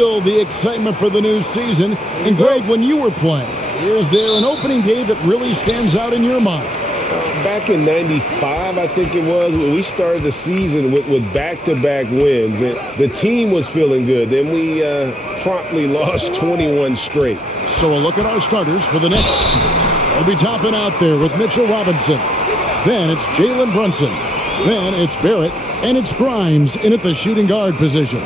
Still the excitement for the new season. And Greg, when you were playing, is there an opening day that really stands out in your mind? Back in '95, I think it was, when we started the season with back-to-back wins. And the team was feeling good. Then we promptly lost 21 straight. So a look at our starters for the Knicks. They'll be topping out there with Mitchell Robinson. Then it's Jalen Brunson. Then it's Barrett. And it's Grimes in at the shooting guard position.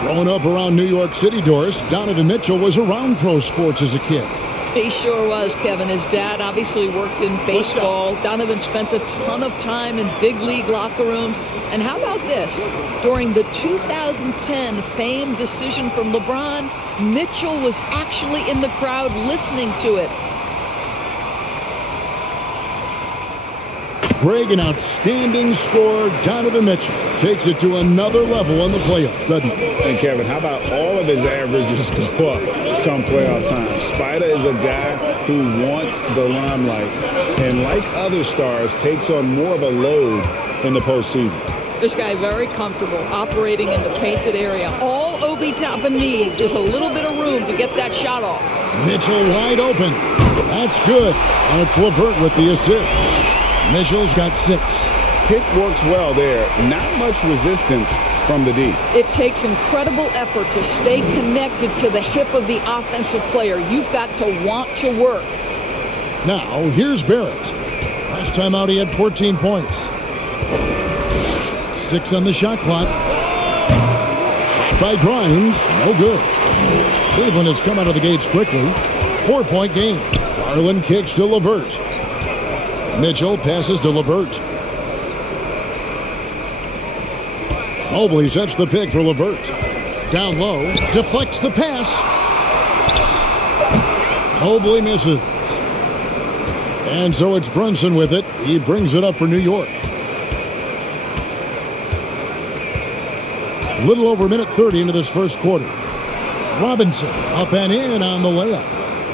Growing up around New York City, Doris, Donovan Mitchell was around pro sports as a kid. He sure was, Kevin. His dad obviously worked in baseball. Donovan spent a ton of time in big league locker rooms. And how about this? During the 2010 famed decision from LeBron, Mitchell was actually in the crowd listening to it. Greg, an outstanding scorer, Donovan Mitchell, takes it to another level in the playoffs, doesn't he? And Kevin, how about all of his averages go up come playoff time? Spider is a guy who wants the limelight, and like other stars, takes on more of a load in the postseason. This guy very comfortable operating in the painted area. All Obi Toppin needs is a little bit of room to get that shot off. Mitchell wide open. That's good. And it's LeVert with the assist. Mitchell's got 6. Pick works well there. Not much resistance from the D. It takes incredible effort to stay connected to the hip of the offensive player. You've got to want to work. Now, here's Barrett. Last time out, he had 14 points. 6 on the shot clock. Shot by Grimes. No good. Cleveland has come out of the gates quickly. 4-point game. Garland kicks to LeVert. Mitchell passes to LeVert. Mobley sets the pick for LeVert. Down low. Deflects the pass. Mobley misses. And so it's Brunson with it. He brings it up for New York. A little over a minute 30 into this first quarter. Robinson up and in on the layup.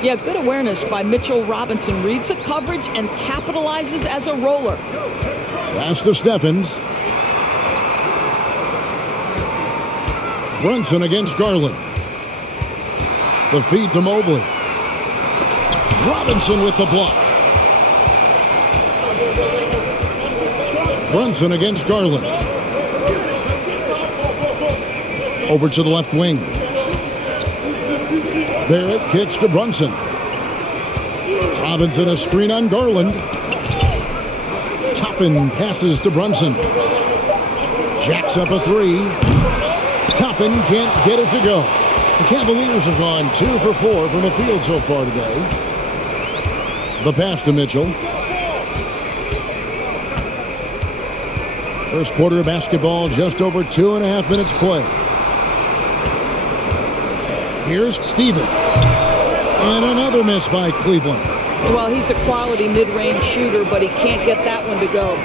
Yeah, good awareness by Mitchell Robinson. Reads the coverage and capitalizes as a roller. Pass to Stephens. Brunson against Garland. The feed to Mobley. Robinson with the block. Brunson against Garland. Over to the left wing. Barrett kicks to Brunson. Robinson a screen on Garland. Toppin passes to Brunson. Jacks up a 3. Toppin can't get it to go. The Cavaliers have gone 2 for 4 from the field so far today. The pass to Mitchell. First quarter of basketball, just over 2.5 minutes play. Here's Stevens. And another miss by Cleveland. Well, he's a quality mid-range shooter, but he can't get that one to go.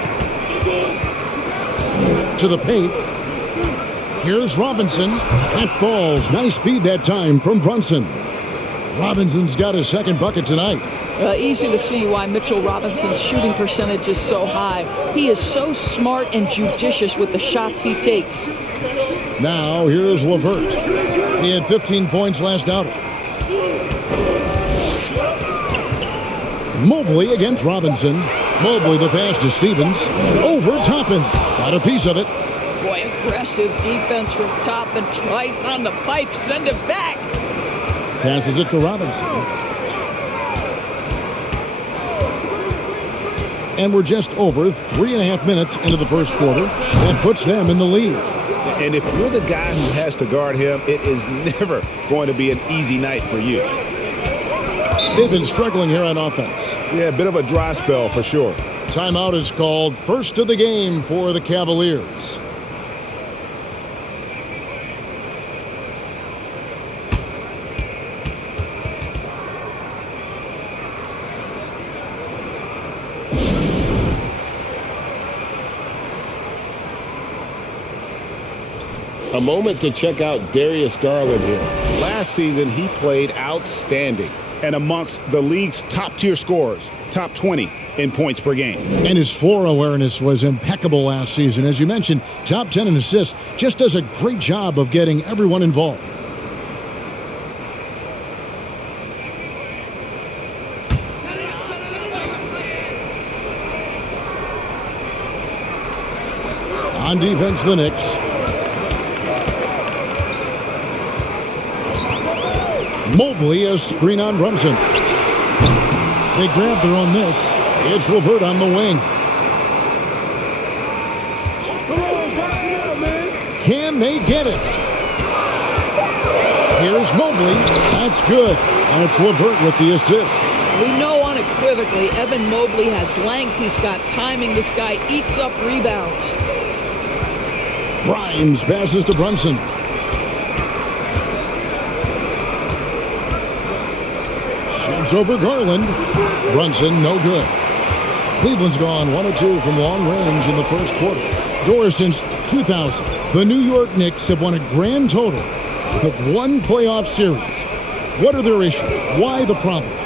To the paint. Here's Robinson. That falls. Nice feed that time from Brunson. Robinson's got his second bucket tonight. Easy to see why Mitchell Robinson's shooting percentage is so high. He is so smart and judicious with the shots he takes. Now, here's LeVert. He had 15 points last outing. Mobley against Robinson. Mobley the pass to Stevens. Over Toppin. Got a piece of it. Boy, aggressive defense from Toppin. Twice on the pipe. Send it back. Passes it to Robinson. And we're just over 3.5 minutes into the first quarter. That puts them in the lead. And if you're the guy who has to guard him, it is never going to be an easy night for you. They've been struggling here on offense. Yeah, a bit of a dry spell for sure. Timeout is called. First of the game for the Cavaliers. A moment to check out Darius Garland here. Last season, he played outstanding and amongst the league's top-tier scorers, top 20 in points per game. And his floor awareness was impeccable last season. As you mentioned, top 10 in assists, just does a great job of getting everyone involved. On defense, the Knicks. Mobley, a screen on Brunson. They grab their own miss. It's LeVert on the wing. Can they get it? Here's Mobley. That's good. And it's LeVert with the assist. We know unequivocally Evan Mobley has length. He's got timing. This guy eats up rebounds. Grimes passes to Brunson. Shoots over Garland. Brunson, no good. Cleveland's gone 1 of 2 from long range in the first quarter. Doors since 2000. The New York Knicks have won a grand total of 1 playoff series. What are their issues? Why the problems?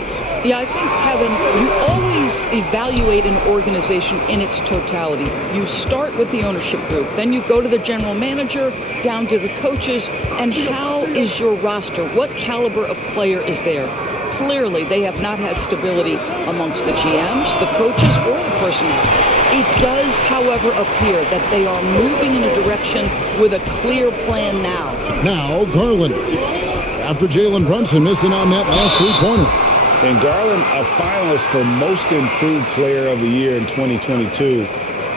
Yeah, I think, Kevin, you always evaluate an organization in its totality. You start with the ownership group, then you go to the general manager, down to the coaches, and how is your roster? What caliber of player is there? Clearly, they have not had stability amongst the GMs, the coaches, or the personnel. It does, however, appear that they are moving in a direction with a clear plan now. Now, Garland. After Jalen Brunson missing on that last three-pointer. And Garland, a finalist for Most Improved Player of the Year in 2022,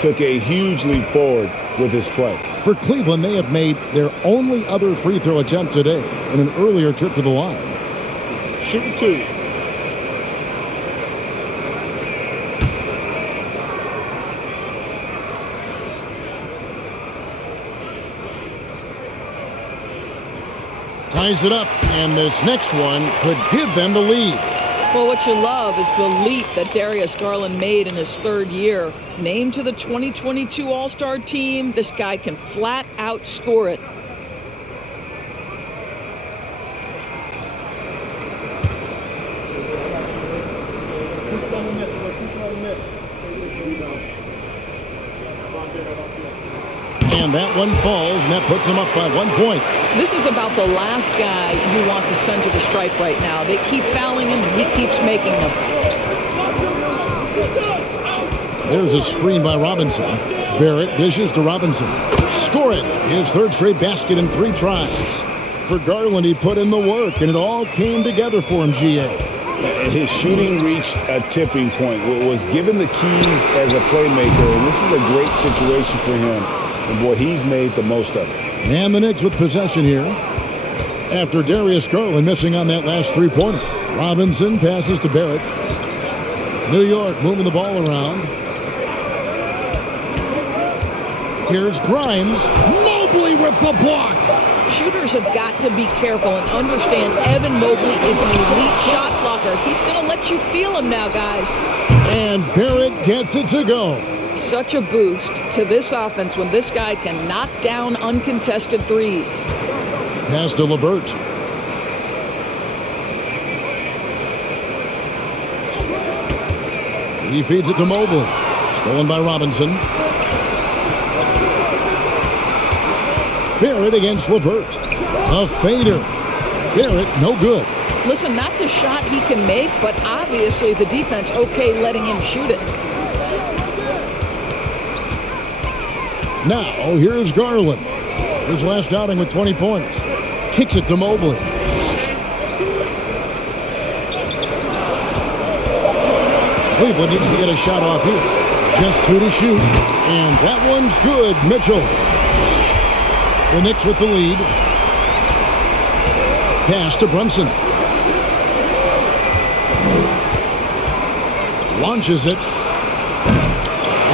took a huge leap forward with his play. For Cleveland, they have made their only other free throw attempt today in an earlier trip to the line. Shooting 2. Ties it up, and this next one could give them the lead. Well, what you love is the leap that Darius Garland made in his third year. Named to the 2022 All-Star team, this guy can flat out score it. And that one falls, and that puts them up by 1 point. This is about the last guy you want to send to the stripe right now. They keep fouling him, and he keeps making them. There's a screen by Robinson. Barrett dishes to Robinson. Score it. His third straight basket in 3 tries. For Garland, he put in the work, and it all came together for him, GA. His shooting reached a tipping point. Was given the keys as a playmaker, and this is a great situation for him. And boy, he's made the most of it. And the Knicks with possession here. After Darius Garland missing on that last three-pointer. Robinson passes to Barrett. New York moving the ball around. Here's Grimes. Mobley with the block. Shooters have got to be careful and understand Evan Mobley is an elite shot blocker. He's going to let you feel him now, guys. And Barrett gets it to go. Such a boost to this offense when this guy can knock down uncontested threes. Pass to LeVert. He feeds it to Mobley. Stolen by Robinson. Barrett against LeVert. A fader. Barrett, no good. Listen, that's a shot he can make, but obviously the defense okay letting him shoot it. Now, here's Garland. His last outing with 20 points. Kicks it to Mobley. Cleveland needs to get a shot off here. Just 2 to shoot. And that one's good. Mitchell. The Knicks with the lead. Pass to Brunson. Launches it.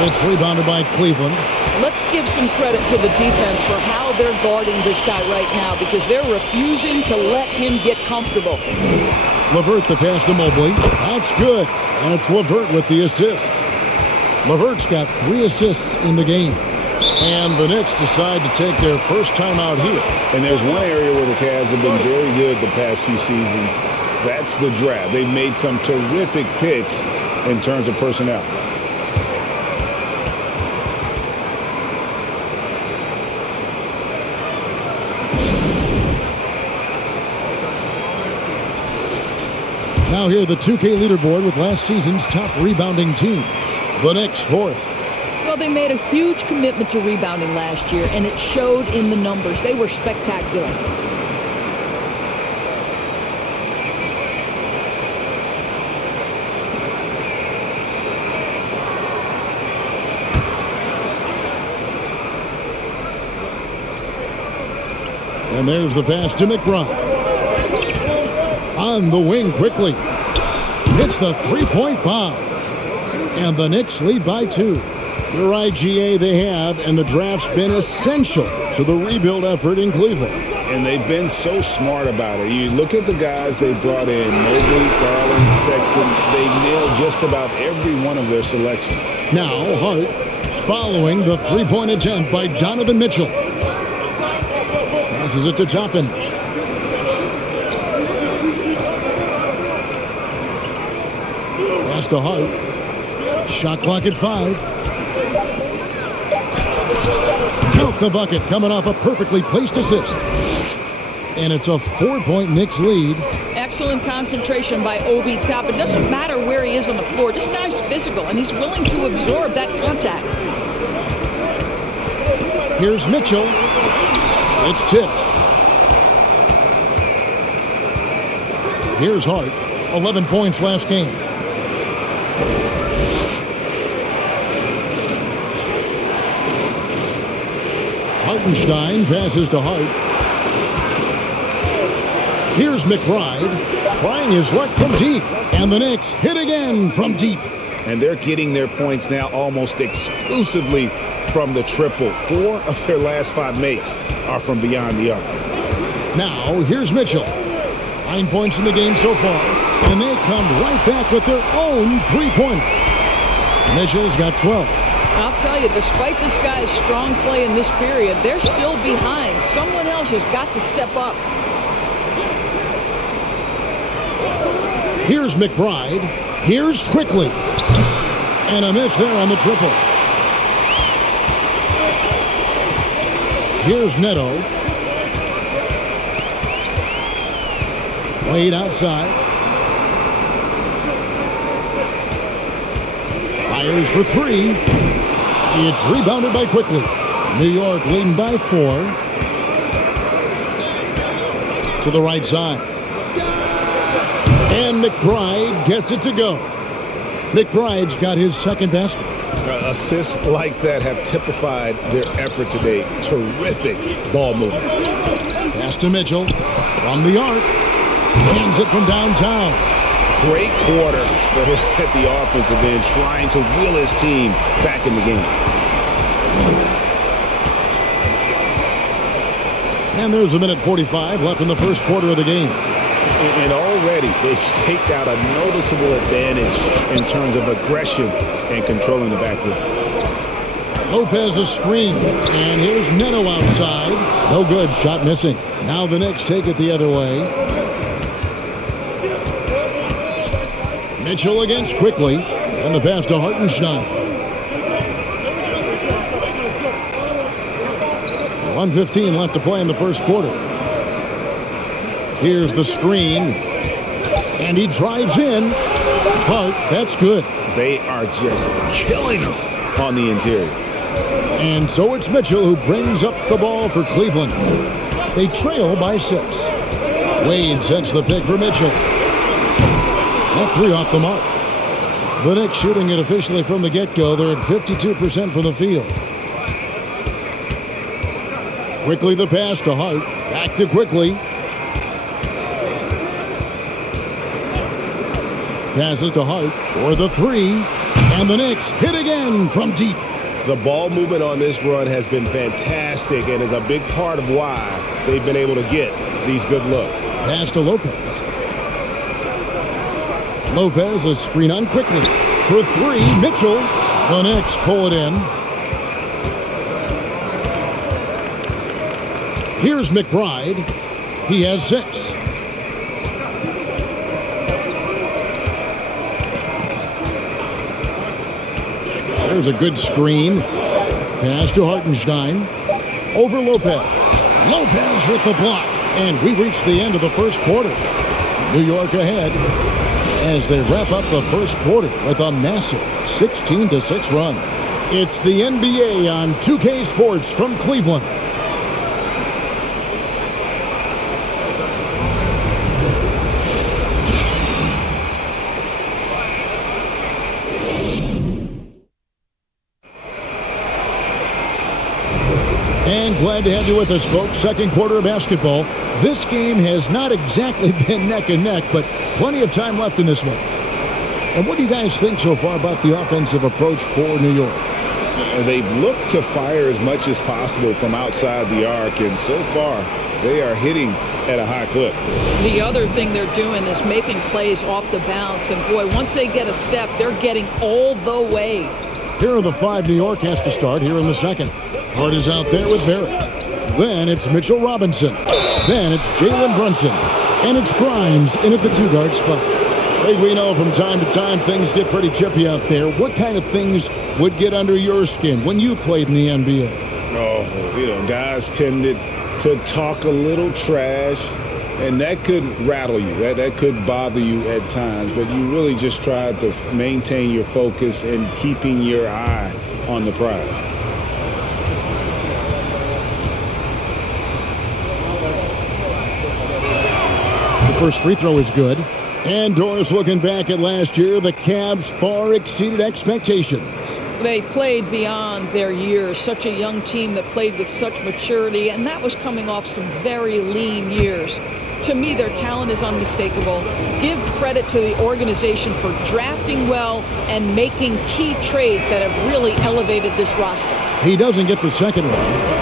It's rebounded by Cleveland. Let's give some credit to the defense for how they're guarding this guy right now because they're refusing to let him get comfortable. LeVert the pass to Mobley. That's good. And it's LeVert with the assist. LeVert's got 3 assists in the game. And the Knicks decide to take their first time out here. And there's one area where the Cavs have been very good the past few seasons. That's the draft. They've made some terrific picks in terms of personnel. Now here the 2K leaderboard with last season's top rebounding teams. The Knicks 4th. Well, Well, they made a huge commitment to rebounding last year, and it showed in the numbers. They were spectacular. And there's the pass to McBride. On the wing quickly. Hits the three-point bomb. And the Knicks lead by 2. You're right, GA, they have, and the draft's been essential to the rebuild effort in Cleveland. And they've been so smart about it. You look at the guys they brought in, Mobley, Garland, Sexton. They nailed just about every one of their selections. Now Hart following the three-point attempt by Donovan Mitchell. Passes it to Toppin. Pass to Hart. Shot clock at 5. Count the bucket coming off a perfectly placed assist. And it's a 4-point Knicks lead. Excellent concentration by Obi Toppin. It doesn't matter where he is on the floor. This guy's physical, and he's willing to absorb that contact. Here's Mitchell. It's tipped. Here's Hart. 11 points last game. Hartenstein passes to Hart. Here's McBride trying his luck from deep. And the Knicks hit again from deep. And they're getting their points now almost exclusively from the triple. 4 of their last 5 makes are from beyond the arc. Now here's Mitchell. 9 points in the game so far. And they come right back with their own three-pointer. Mitchell's got 12. I'll tell you, despite this guy's strong play in this period, they're still behind. Someone else has got to step up. Here's McBride. Here's Quickly. And a miss there on the triple. Here's Neto. Laid outside. Fires for 3. It's rebounded by Quickly. New York leading by 4. To the right side. And McBride gets it to go. McBride's got his second basket. Assists like that have typified their effort today. Terrific ball movement. Pass to Mitchell from the arc. Hands it from downtown. Great quarter for him at the offensive end, trying to wheel his team back in the game. And there's a minute 45 left in the first quarter of the game. And already they've staked out a noticeable advantage in terms of aggression and controlling the backcourt. Lopez a screen. And here's Neto outside. No good. Shot missing. Now the Knicks take it the other way. Mitchell against Quickly. And the pass to Hartenstein. 1:15 left to play in the first quarter. Here's the screen. And he drives in. Hart, that's good. They are just killing him on the interior. And so it's Mitchell who brings up the ball for Cleveland. They trail by 6. Wade sets the pick for Mitchell. That 3 off the mark. The Knicks shooting it officially from the get-go. They're at 52% from the field. Quickly the pass to Hart. Back to Quickly. Passes to Hart for the 3. And the Knicks hit again from deep. The ball movement on this run has been fantastic and is a big part of why they've been able to get these good looks. Pass to Lopez. Lopez a screen on Quickly. For 3, Mitchell. The Knicks pull it in. Here's McBride. He has 6. There's a good screen. Pass to Hartenstein. Over Lopez. Lopez with the block. And we reach the end of the first quarter. New York ahead as they wrap up the first quarter with a massive 16-6 run. It's the NBA on 2K Sports from Cleveland. And glad to have you with us, folks. Second quarter of basketball. This game has not exactly been neck and neck, but plenty of time left in this one. And what do you guys think so far about the offensive approach for New York? They've looked to fire as much as possible from outside the arc, and so far they are hitting at a high clip. The other thing they're doing is making plays off the bounce, and boy, once they get a step, they're getting all the way. Here are the five New York has to start here in the second. Hart is out there with Barrett. Then it's Mitchell Robinson. Then it's Jalen Brunson. And it's Grimes in at the two-guard spot. Hey, we know from time to time things get pretty chippy out there. What kind of things would get under your skin when you played in the NBA? Oh, guys tended to talk a little trash, and that could rattle you. That could bother you at times, but you really just tried to maintain your focus and keeping your eye on the prize. The first free throw is good. And Doris, looking back at last year, the Cavs far exceeded expectations. They played beyond their years. Such a young team that played with such maturity, and that was coming off some very lean years. To me, their talent is unmistakable. Give credit to the organization for drafting well and making key trades that have really elevated this roster. He doesn't get the second one.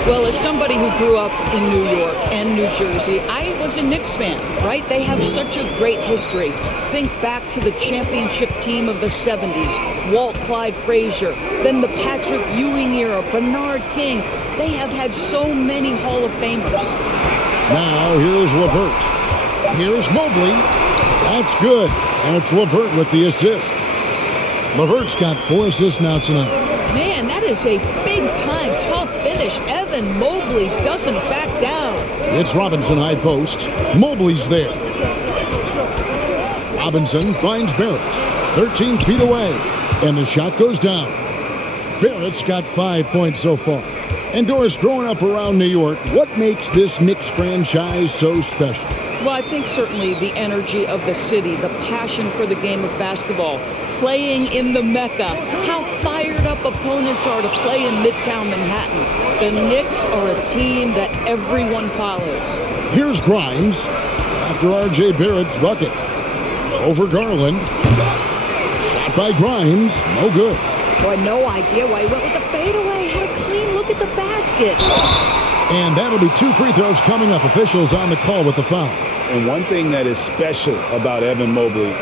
Well, as somebody who grew up in New York and New Jersey, I was a Knicks fan, right? They have such a great history. Think back to the championship team of the 70s, Walt Clyde Frazier, then the Patrick Ewing era, Bernard King. They have had so many Hall of Famers. Now, here's LeVert. Here's Mobley. That's good. And it's LeVert with the assist. LeVert's got 4 assists now tonight. Man, that is a big-time, tough finish. Evan Mobley doesn't back down. It's Robinson high post. Mobley's there. Robinson finds Barrett. 13 feet away. And the shot goes down. Barrett's got 5 points so far. And Doris, growing up around New York, what makes this Knicks franchise so special? Well, I think certainly the energy of the city, the passion for the game of basketball, playing in the Mecca, how fired up opponents are to play in Midtown Manhattan. The Knicks are a team that everyone follows. Here's Grimes after R.J. Barrett's bucket. Over Garland. Shot by Grimes. No good. Boy, no idea why he went with the fadeaway. Had a clean look at the basket. And that'll be 2 free throws coming up. Officials on the call with the foul. And one thing that is special about Evan Mobley,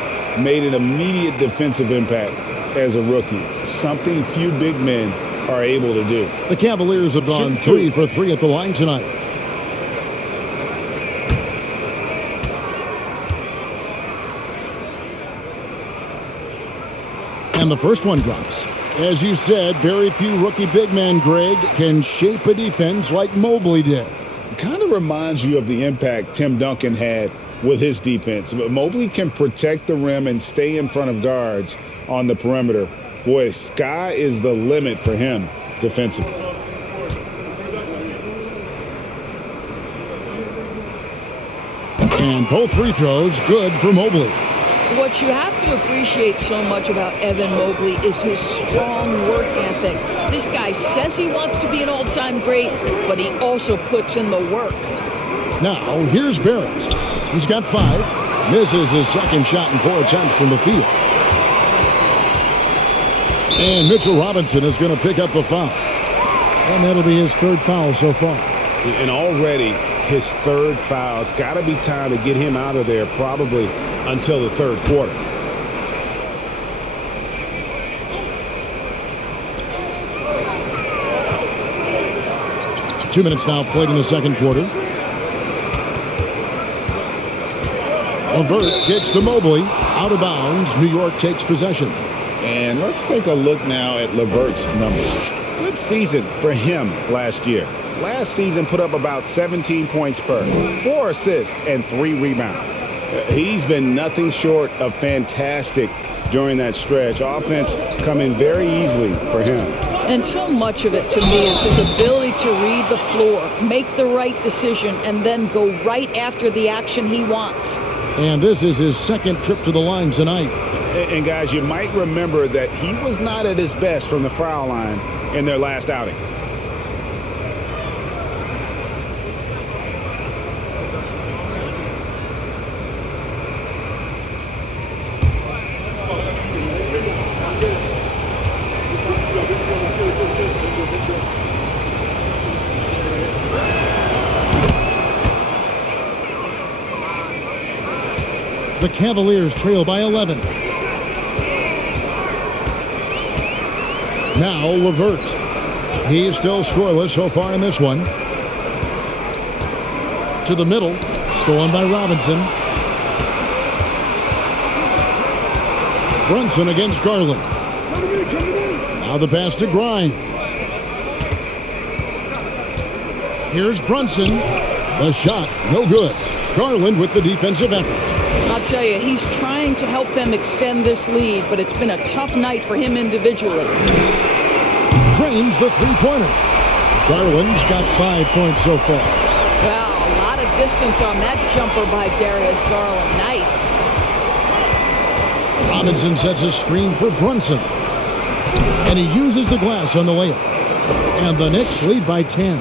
made an immediate defensive impact as a rookie. Something few big men are able to do. The Cavaliers have gone 3 for 3 at the line tonight. And the first one drops. As you said, very few rookie big men, Greg, can shape a defense like Mobley did. Kind of reminds you of the impact Tim Duncan had with his defense. But Mobley can protect the rim and stay in front of guards on the perimeter. Boy, sky is the limit for him defensively. And both free throws good for Mobley. What you have to appreciate so much about Evan Mobley is his strong work ethic. This guy says he wants to be an all-time great, but he also puts in the work. Now, here's Barrett. He's got 5. Misses his second shot in 4 attempts from the field. And Mitchell Robinson is going to pick up the foul. And that'll be his 3rd foul so far. And already his 3rd foul. It's got to be time to get him out of there probably until the 3rd quarter. Two minutes now played in the second quarter. LeVert gets to Mobley. Out of bounds. New York takes possession. And let's take a look now at LeVert's numbers. Good season for him last year. Last season put up about 17 points per, 4 assists, and 3 rebounds. He's been nothing short of fantastic during that stretch. Offense coming very easily for him. And so much of it, to me, is his ability to read the floor, make the right decision, and then go right after the action he wants. And this is his second trip to the line tonight. And guys, you might remember that he was not at his best from the foul line in their last outing. The Cavaliers trail by 11. Now LeVert. He's still scoreless so far in this one. To the middle. Stolen by Robinson. Brunson against Garland. Now the pass to Grimes. Here's Brunson. The shot, no good. Garland with the defensive effort. I'll tell you, he's trying to help them extend this lead, but it's been a tough night for him individually. Drains the three-pointer. Garland's got 5 points so far. Wow, a lot of distance on that jumper by Darius Garland. Nice. Robinson sets a screen for Brunson. And he uses the glass on the layup. And the Knicks lead by 10.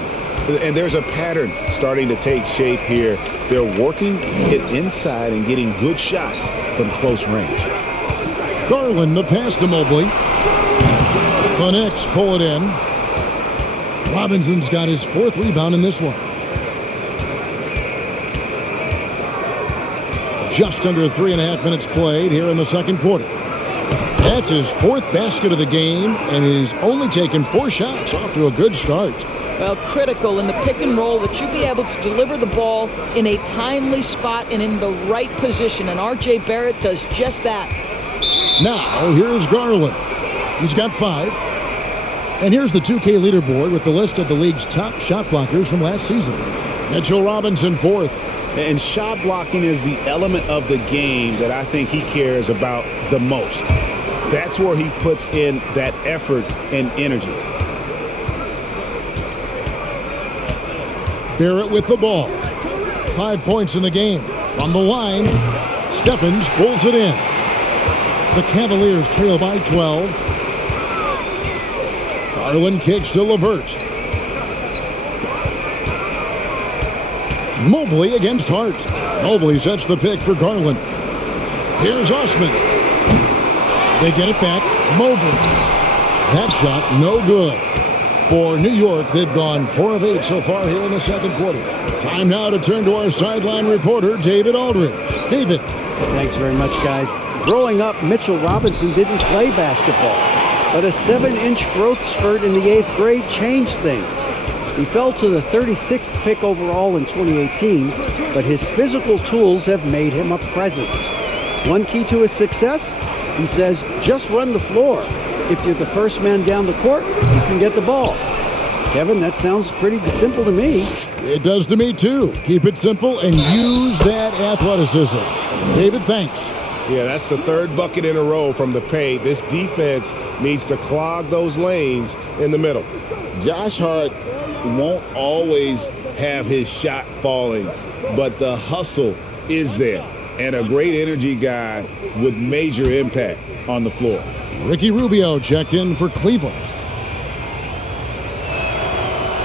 And there's a pattern starting to take shape here. They're working it inside and getting good shots from close range. Garland, the pass to Mobley. The Knicks pull it in. Robinson's got his fourth rebound in this one. Just under 3.5 minutes played here in the second quarter. That's his fourth basket of the game, and he's only taken 4 shots. Off to a good start. Well, critical in the pick and roll that you be able to deliver the ball in a timely spot and in the right position. And R.J. Barrett does just that. Now, here's Garland. He's got 5. And here's the 2K leaderboard with the list of the league's top shot blockers from last season. Mitchell Robinson, 4th. And shot blocking is the element of the game that I think he cares about the most. That's where he puts in that effort and energy. Barrett with the ball. 5 points in the game. From the line, Stephens pulls it in. The Cavaliers trail by 12. Garland kicks to LeVert. Mobley against Hart. Mobley sets the pick for Garland. Here's Osman. They get it back. Mobley. That shot, no good. For New York, they've gone 4 of 8 so far here in the second quarter. Time now to turn to our sideline reporter, David Aldridge. David. Thanks very much, guys. Growing up, Mitchell Robinson didn't play basketball, but a 7-inch growth spurt in the 8th grade changed things. He fell to the 36th pick overall in 2018, but his physical tools have made him a presence. One key to his success, he says, just run the floor. If you're the first man down the court, you can get the ball. Kevin, that sounds pretty simple to me. It does to me, too. Keep it simple and use that athleticism. David, thanks. Yeah, that's the 3rd bucket in a row from the paint. This defense needs to clog those lanes in the middle. Josh Hart won't always have his shot falling, but the hustle is there. And a great energy guy with major impact on the floor. Ricky Rubio checked in for Cleveland.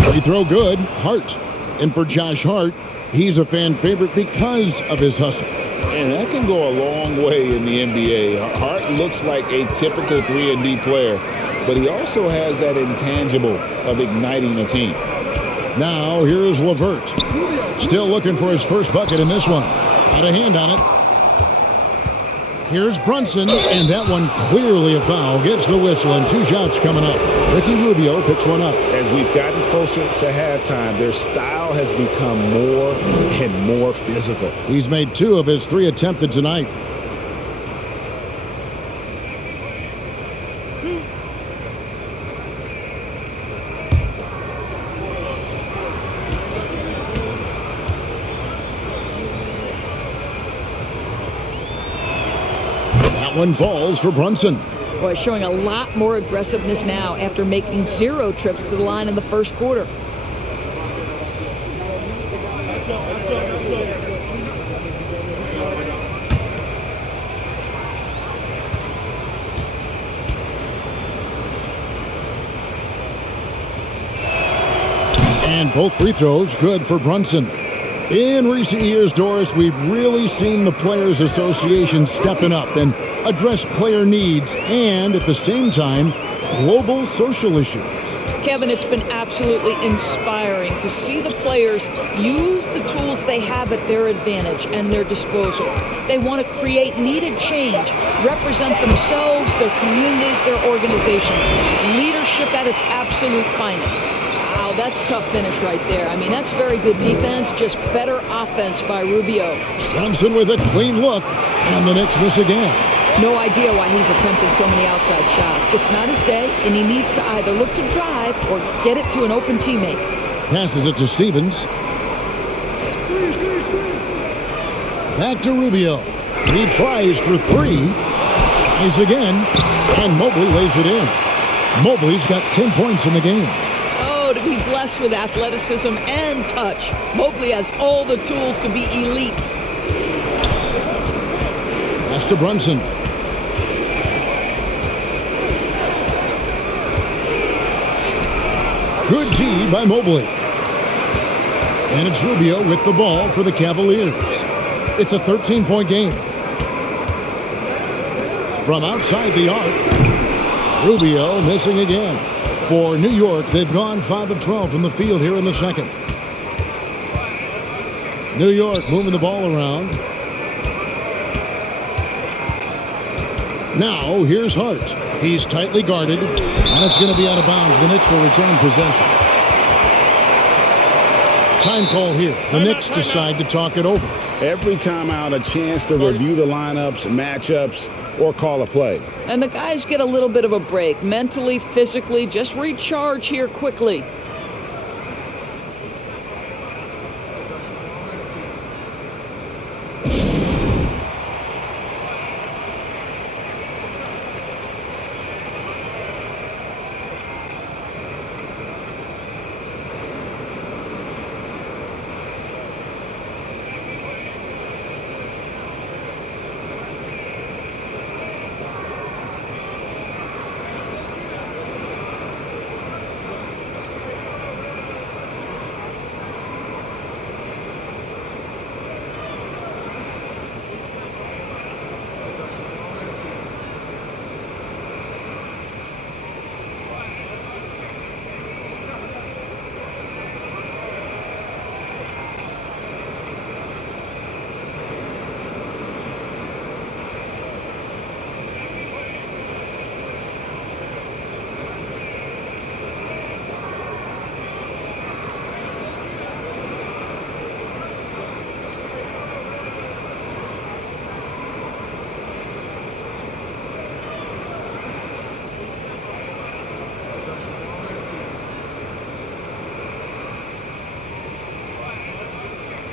Free throw good. Hart. And for Josh Hart, he's a fan favorite because of his hustle. And that can go a long way in the NBA. Hart looks like a typical 3-and-D player, but he also has that intangible of igniting a team. Now, here's LeVert. Still looking for his first bucket in this one. Had a hand on it. Here's Brunson, and that one clearly a foul. Gets the whistle, and 2 shots coming up. Ricky Rubio picks one up. As we've gotten closer to halftime, their style has become more and more physical. He's made 2 of his 3 attempted tonight. That one falls for Brunson. Boy, showing a lot more aggressiveness now after making 0 trips to the line in the first quarter. And both free throws good for Brunson. In recent years, Doris, we've really seen the Players Association stepping up and address player needs and, at the same time, global social issues. Kevin, it's been absolutely inspiring to see the players use the tools they have at their advantage and their disposal. They want to create needed change, represent themselves, their communities, their organizations. Leadership at its absolute finest. Wow, that's tough finish right there. I mean, that's very good defense, just better offense by Rubio. Brunson with a clean look, and the Knicks miss again. No idea why he's attempting so many outside shots. It's not his day, and he needs to either look to drive or get it to an open teammate. Passes it to Stevens. Back to Rubio. He tries for 3. Tries again, and Mobley lays it in. Mobley's got 10 points in the game. Oh, to be blessed with athleticism and touch. Mobley has all the tools to be elite. Pass to Brunson. Good D by Mobley. And it's Rubio with the ball for the Cavaliers. It's a 13-point game. From outside the arc, Rubio missing again. For New York, they've gone 5 of 12 from the field here in the second. New York moving the ball around. Now, here's Hart. He's tightly guarded, and it's going to be out of bounds. The Knicks will return possession. Time call here. The Knicks decide to talk it over. Every time out, a chance to review the lineups, matchups, or call a play. And the guys get a little bit of a break. Mentally, physically, just recharge here quickly.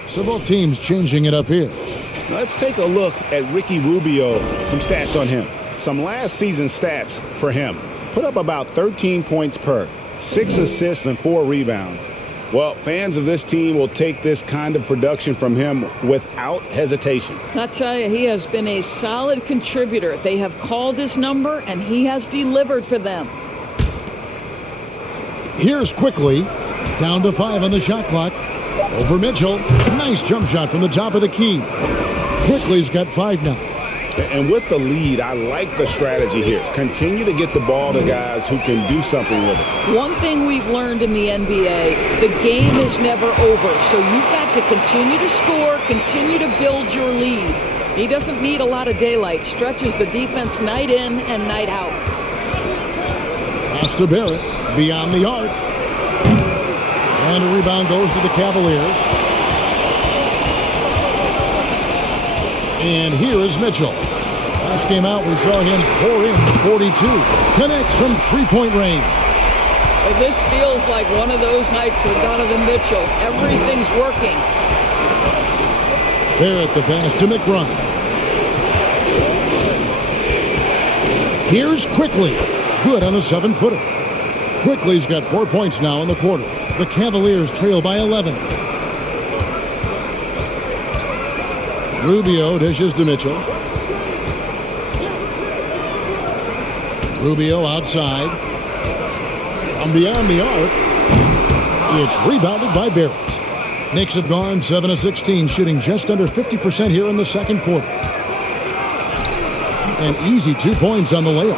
So both teams changing it up here. Let's take a look at Ricky Rubio. Some stats on him. Some last season stats for him. Put up about 13 points per, 6 assists and 4 rebounds. Well, fans of this team will take this kind of production from him without hesitation. I tell you, he has been a solid contributor. They have called his number, and he has delivered for them. Here's Quickly. Down to 5 on the shot clock. Over Mitchell. Nice jump shot from the top of the key. Quickly's got 5 now. And with the lead, I like the strategy here. Continue to get the ball to guys who can do something with it. One thing we've learned in the NBA, the game is never over. So you've got to continue to score, continue to build your lead. He doesn't need a lot of daylight. Stretches the defense night in and night out. Pass to Barrett. Beyond the arc. And a rebound goes to the Cavaliers. And here is Mitchell. Last game out, we saw him pour in 42. Connects from three-point range. Well, this feels like one of those nights for Donovan Mitchell. Everything's working. There at the pass to McBride. Here's Quickly. Good on the 7-footer. Quickly's got 4 points now in the quarter. The Cavaliers trail by 11. Rubio dishes to Mitchell. Rubio outside. From beyond the arc. It's rebounded by Barrett. Knicks have gone 7 of 16, shooting just under 50% here in the second quarter. An easy 2 points on the layup.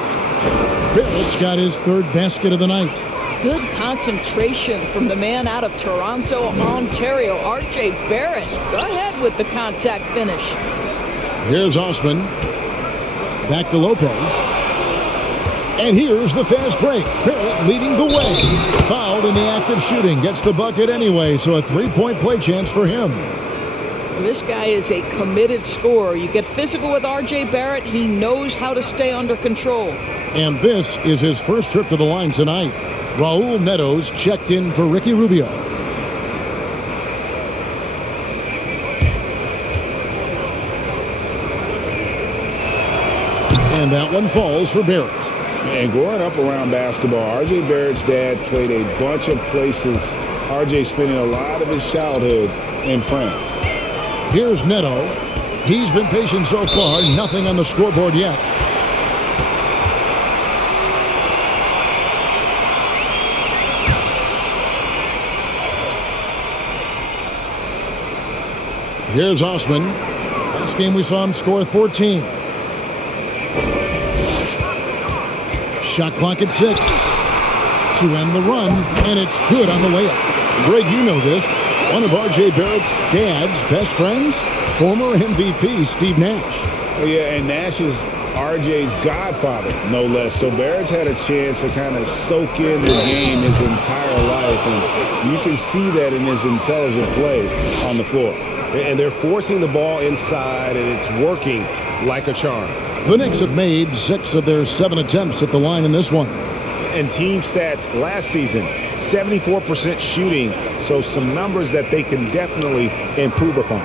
Barrett's got his third basket of the night. Good concentration from the man out of Toronto, Ontario, R.J. Barrett. Go ahead with the contact finish. Here's Osman. Back to Lopez. And here's the fast break. Barrett leading the way. Fouled in the act of shooting. Gets the bucket anyway, so a 3-point play chance for him. This guy is a committed scorer. You get physical with R.J. Barrett, he knows how to stay under control. And this is his first trip to the line tonight. Raul Neto's checked in for Ricky Rubio. And that one falls for Barrett. And growing up around basketball, R.J. Barrett's dad played a bunch of places. R.J. spending a lot of his childhood in France. Here's Neto. He's been patient so far. Nothing on the scoreboard yet. Here's Osman. Last game we saw him score 14. Shot clock at 6. To end the run, and it's good on the layup. Greg, you know this. One of R.J. Barrett's dad's best friends, former MVP Steve Nash. Oh, yeah, and Nash is R.J.'s godfather, no less. So Barrett's had a chance to kind of soak in the game his entire life, and you can see that in his intelligent play on the floor. And they're forcing the ball inside, and it's working like a charm. The Knicks have made 6 of their 7 attempts at the line in this one. And team stats last season, 74% shooting, so some numbers that they can definitely improve upon.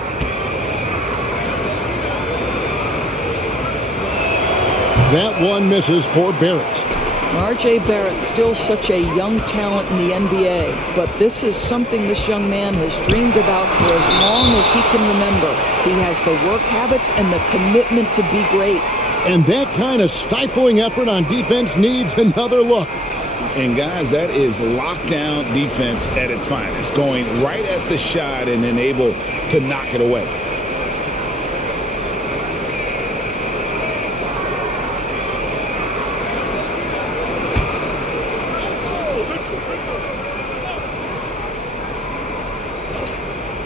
That one misses for Barrett. R.J. Barrett, still such a young talent in the NBA, but this is something this young man has dreamed about for as long as he can remember. He has the work habits and the commitment to be great. And that kind of stifling effort on defense needs another look. And guys, that is lockdown defense at its finest, going right at the shot and then able to knock it away.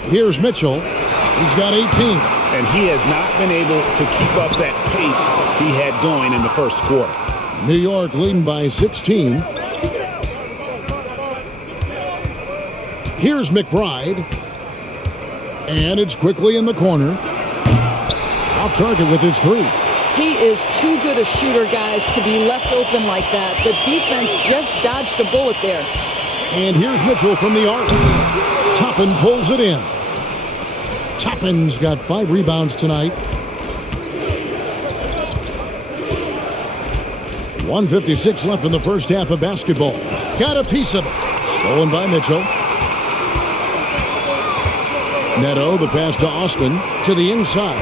Here's Mitchell. He's got 18. And he has not been able to keep up that pace he had going in the first quarter. New York leading by 16. Here's McBride. And it's quickly in the corner. Off target with his 3. He is too good a shooter, guys, to be left open like that. The defense just dodged a bullet there. And here's Mitchell from the arc. Toppin pulls it in. Toppin's got 5 rebounds tonight. 1:56 left in the first half of basketball. Got a piece of it. Stolen by Mitchell. Neto, the pass to Osman. To the inside.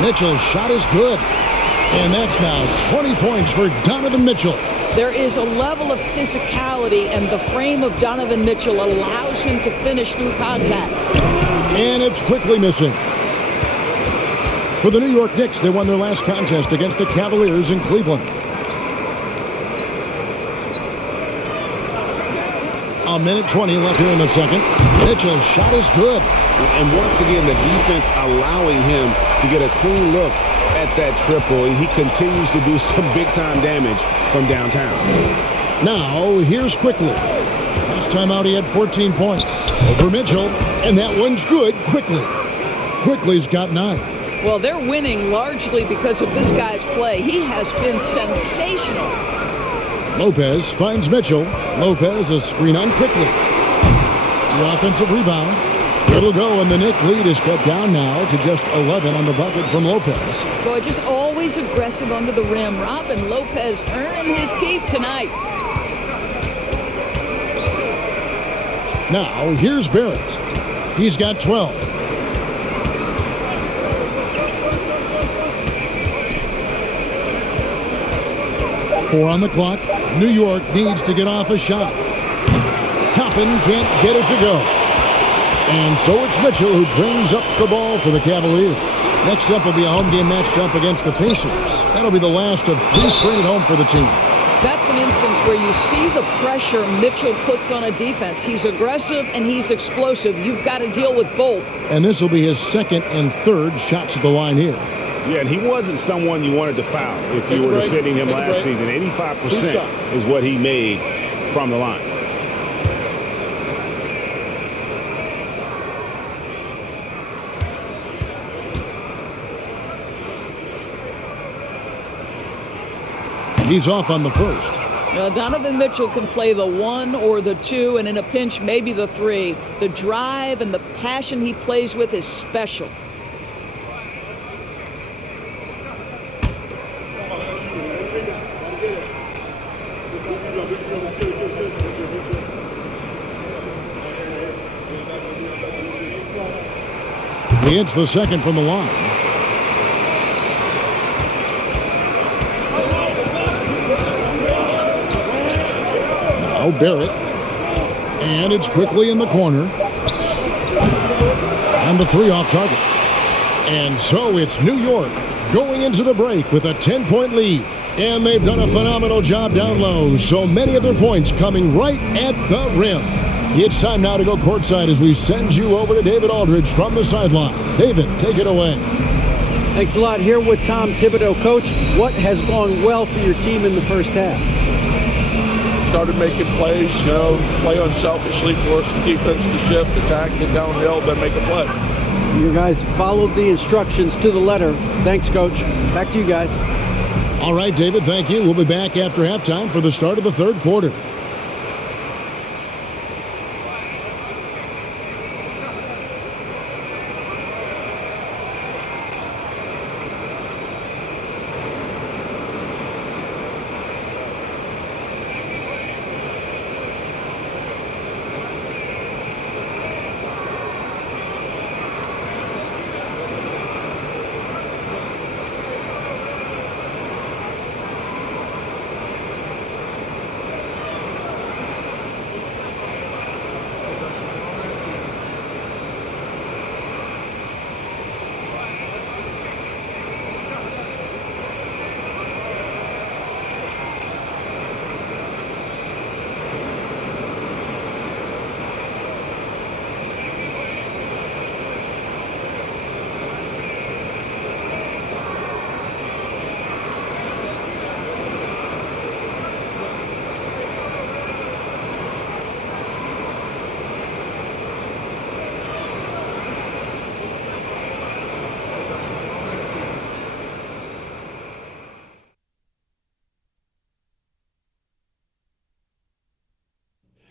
Mitchell's shot is good. And that's now 20 points for Donovan Mitchell. There is a level of physicality, and the frame of Donovan Mitchell allows him to finish through contact. And it's quickly missing. For the New York Knicks, they won their last contest against the Cavaliers in Cleveland. A minute 20 left here in the second. Mitchell's shot is good. And once again, the defense allowing him to get a clean look at that triple. And he continues to do some big-time damage from downtown. Now, here's Quickly. Last time out, he had 14 points. Over Mitchell, and that one's good. Quickly's got 9. Well, they're winning largely because of this guy's play. He has been sensational. Lopez finds Mitchell. Lopez a screen on Quickly. The offensive rebound. It'll go, and the Knicks lead is cut down now to just 11 on the bucket from Lopez. Boy, just always aggressive under the rim. Robin Lopez earning his keep tonight. Now, here's Barrett. He's got 12. Four on the clock. New York needs to get off a shot. Toppin can't get it to go. And so it's Mitchell who brings up the ball for the Cavaliers. Next up will be a home game matched up against the Pacers. That'll be the last of 3 straight at home for the team. That's an instance where you see the pressure Mitchell puts on a defense. He's aggressive and he's explosive. You've got to deal with both. And this will be his second and third shots at the line here. Yeah, and he wasn't someone you wanted to foul if you were defending him last season. 85% is what he made from the line. He's off on the first. Donovan Mitchell can play the 1 or the 2, and in a pinch, maybe the 3. The drive and the passion he plays with is special. He hits the second from the line. Now Barrett. And it's quickly in the corner. And the 3 off target. And so it's New York going into the break with a 10-point lead. And they've done a phenomenal job down low. So many of their points coming right at the rim. It's time now to go courtside as we send you over to David Aldridge from the sideline. David, take it away. Thanks a lot. Here with Tom Thibodeau. Coach, what has gone well for your team in the first half? Started making plays, play unselfishly, force the defense to shift, attack, get downhill, then make a play. You guys followed the instructions to the letter. Thanks, Coach. Back to you guys. All right, David, thank you. We'll be back after halftime for the start of the third quarter.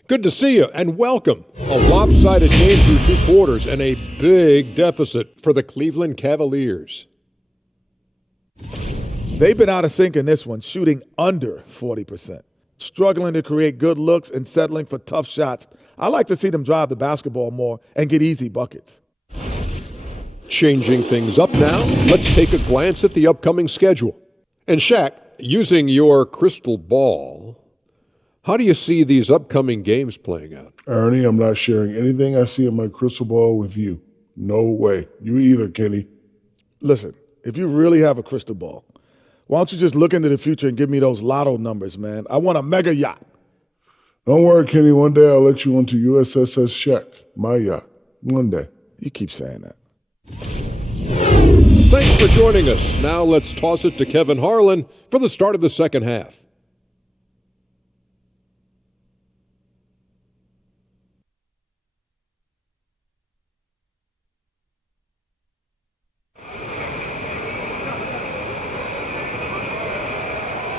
Good to see you, and welcome. A lopsided game through 2 quarters and a big deficit for the Cleveland Cavaliers. They've been out of sync in this one, shooting under 40%. Struggling to create good looks and settling for tough shots. I like to see them drive the basketball more and get easy buckets. Changing things up now, let's take a glance at the upcoming schedule. And Shaq, using your crystal ball, how do you see these upcoming games playing out? Ernie, I'm not sharing anything I see in my crystal ball with you. No way. You either, Kenny. Listen, if you really have a crystal ball, why don't you just look into the future and give me those lotto numbers, man? I want a mega yacht. Don't worry, Kenny. One day I'll let you onto USSS Shaq, my yacht. One day. You keep saying that. Thanks for joining us. Now let's toss it to Kevin Harlan for the start of the second half.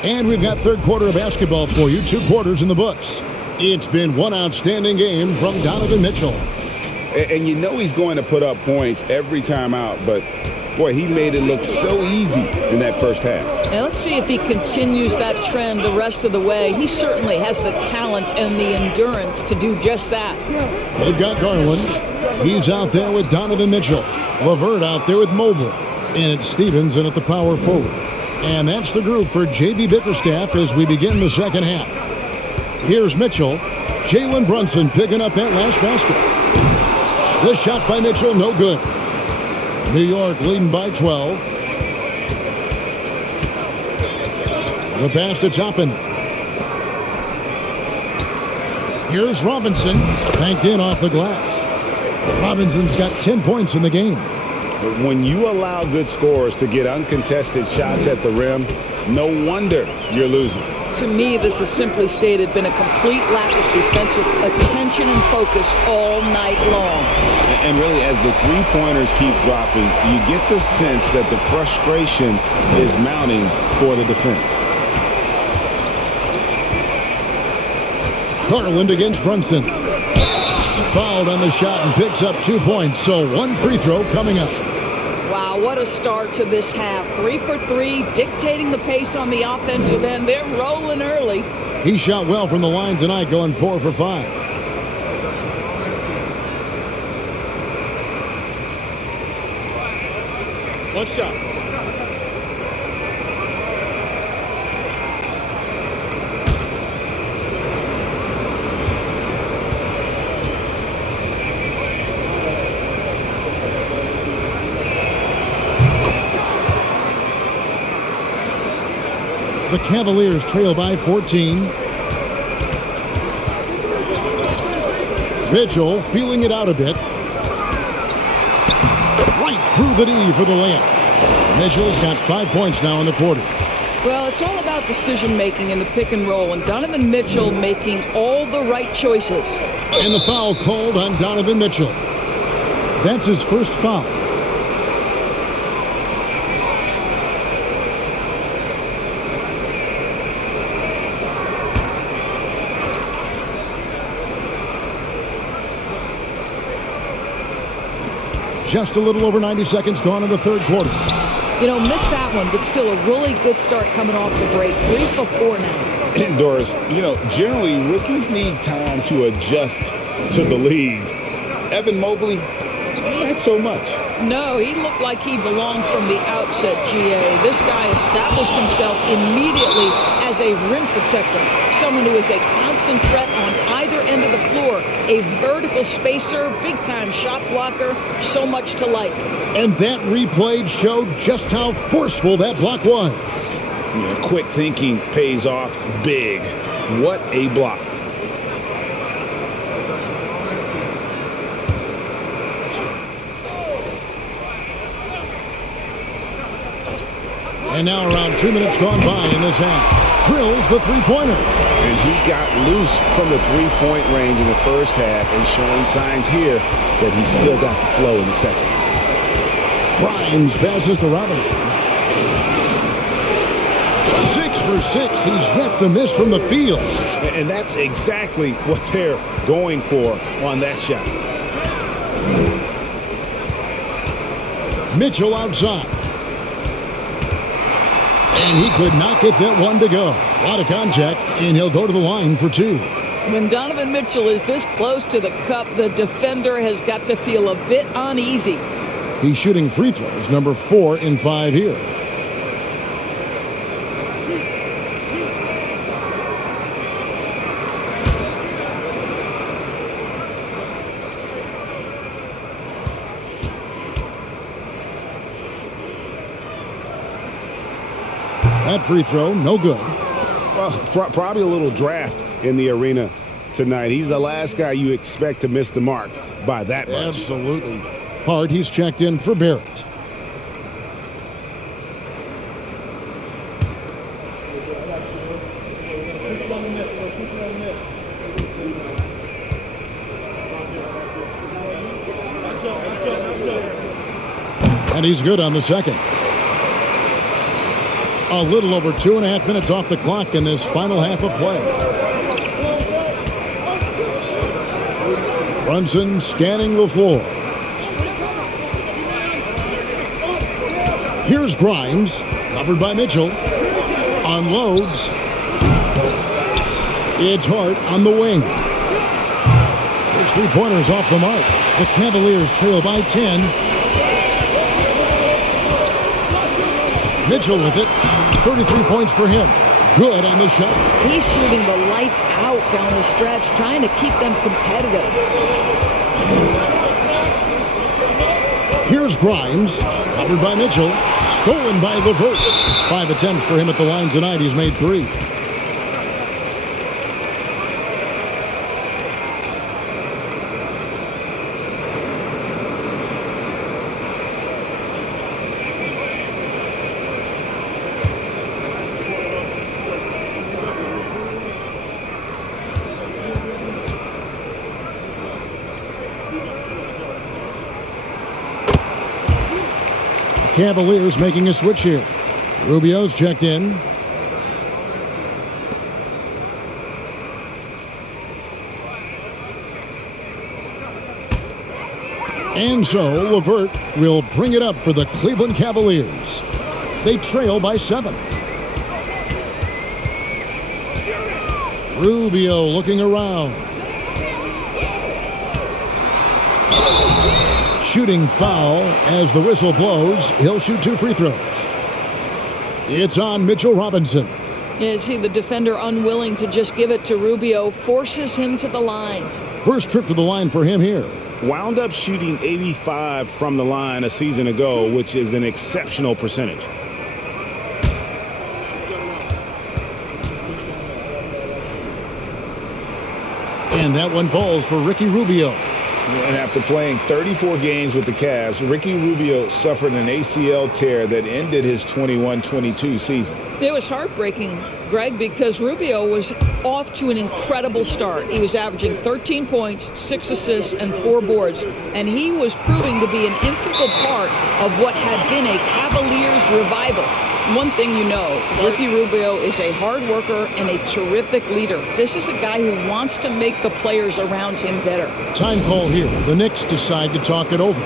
And we've got third quarter of basketball for you, 2 quarters in the books. It's been one outstanding game from Donovan Mitchell. And you know he's going to put up points every time out, but boy, he made it look so easy in that first half. Now let's see if he continues that trend the rest of the way. He certainly has the talent and the endurance to do just that. They've got Garland. He's out there with Donovan Mitchell. LeVert out there with Mobley. And it's Stevens in at the power forward. And that's the group for J.B. Bickerstaff as we begin the second half. Here's Mitchell. Jalen Brunson picking up that last basket. The shot by Mitchell, no good. New York leading by 12. The pass to Toppin. Here's Robinson. Banked in off the glass. Robinson's got 10 points in the game. When you allow good scorers to get uncontested shots at the rim, no wonder you're losing. To me, this has simply stated been a complete lack of defensive attention and focus all night long. And really, as the three-pointers keep dropping, you get the sense that the frustration is mounting for the defense. Garland against Brunson. Fouled on the shot and picks up 2 points, so one free throw coming up. Wow, what a start to this half. 3 for 3, dictating the pace on the offensive end. They're rolling early. He shot well from the line tonight, going 4 for 5. One shot. The Cavaliers trail by 14. Mitchell feeling it out a bit. Right through the knee for the layup. Mitchell's got 5 points now in the quarter. Well, it's all about decision-making in the pick and roll, and Donovan Mitchell making all the right choices. And the foul called on Donovan Mitchell. That's his first foul. Just a little over 90 seconds gone in the third quarter. You know, missed that one, but still a really good start coming off the break. 3 for 4 now. And Doris, you know, generally rookies need time to adjust to the league. Evan Mobley, not so much. No, he looked like he belonged from the outset, GA. This guy established himself immediately as a rim protector, someone who is a constant threat on either end of the floor, a vertical spacer, big-time shot blocker, so much to like. And that replay showed just how forceful that block was. Yeah, quick thinking pays off big. What a block. And now around 2 minutes gone by in this half. Drills the three-pointer. And he got loose from the three-point range in the first half and showing signs here that he's still got the flow in the second. Grimes passes to Robinson. 6 for 6. He's yet to miss from the field. And that's exactly what they're going for on that shot. Mitchell outside. And he could not get that one to go. A lot of contact, and he'll go to the line for 2. When Donovan Mitchell is this close to the cup, the defender has got to feel a bit uneasy. He's shooting free throws, number 4 in 5 here. That free throw, no good. Well, probably a little draft in the arena tonight. He's the last guy you expect to miss the mark by that much. Absolutely. Hard, he's checked in for Barrett. And he's good on the second. A little over 2.5 minutes off the clock in this final half of play. Brunson scanning the floor. Here's Grimes, covered by Mitchell. Unloads. It's Hart on the wing. His three-pointers off the mark. The Cavaliers trail by 10. Mitchell with it. 33 points for him. Good on the shot. He's shooting the lights out down the stretch, trying to keep them competitive. Here's Grimes, covered by Mitchell. Stolen by LeVert. 5 attempts for him at the line tonight. He's made 3. Cavaliers making a switch here. Rubio's checked in. And so LeVert will bring it up for the Cleveland Cavaliers. They trail by 7. Rubio looking around. Shooting foul as the whistle blows. He'll shoot 2 free throws. It's on Mitchell Robinson. Yeah, see, the defender unwilling to just give it to Rubio forces him to the line. First trip to the line for him here. Wound up shooting 85 from the line a season ago, which is an exceptional percentage. And that one falls for Ricky Rubio. And after playing 34 games with the Cavs, Ricky Rubio suffered an ACL tear that ended his 21-22 season. It was heartbreaking, Greg, because Rubio was off to an incredible start. He was averaging 13 points, 6 assists, and 4 boards, and he was proving to be an integral part of what had been a Cavaliers revival. One thing you know, Ricky Rubio is a hard worker and a terrific leader. This is a guy who wants to make the players around him better. Time call here. The Knicks decide to talk it over.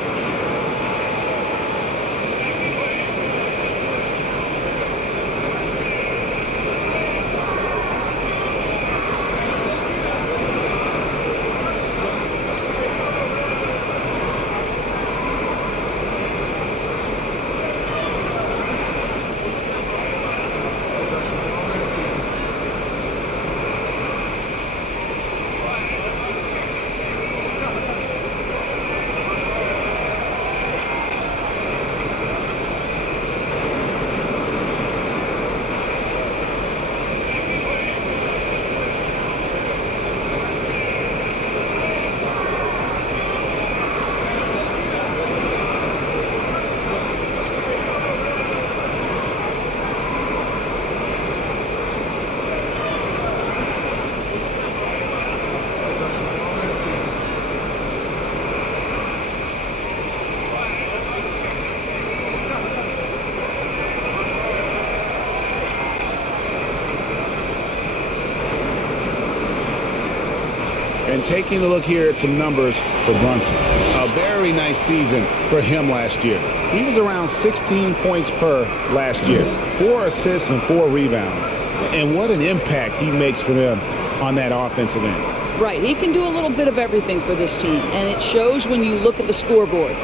And taking a look here at some numbers for Brunson. A very nice season for him last year. He was around 16 points per last year. 4 assists and 4 rebounds. And what an impact he makes for them on that offensive end. Right, he can do a little bit of everything for this team, and it shows when you look at the scoreboard.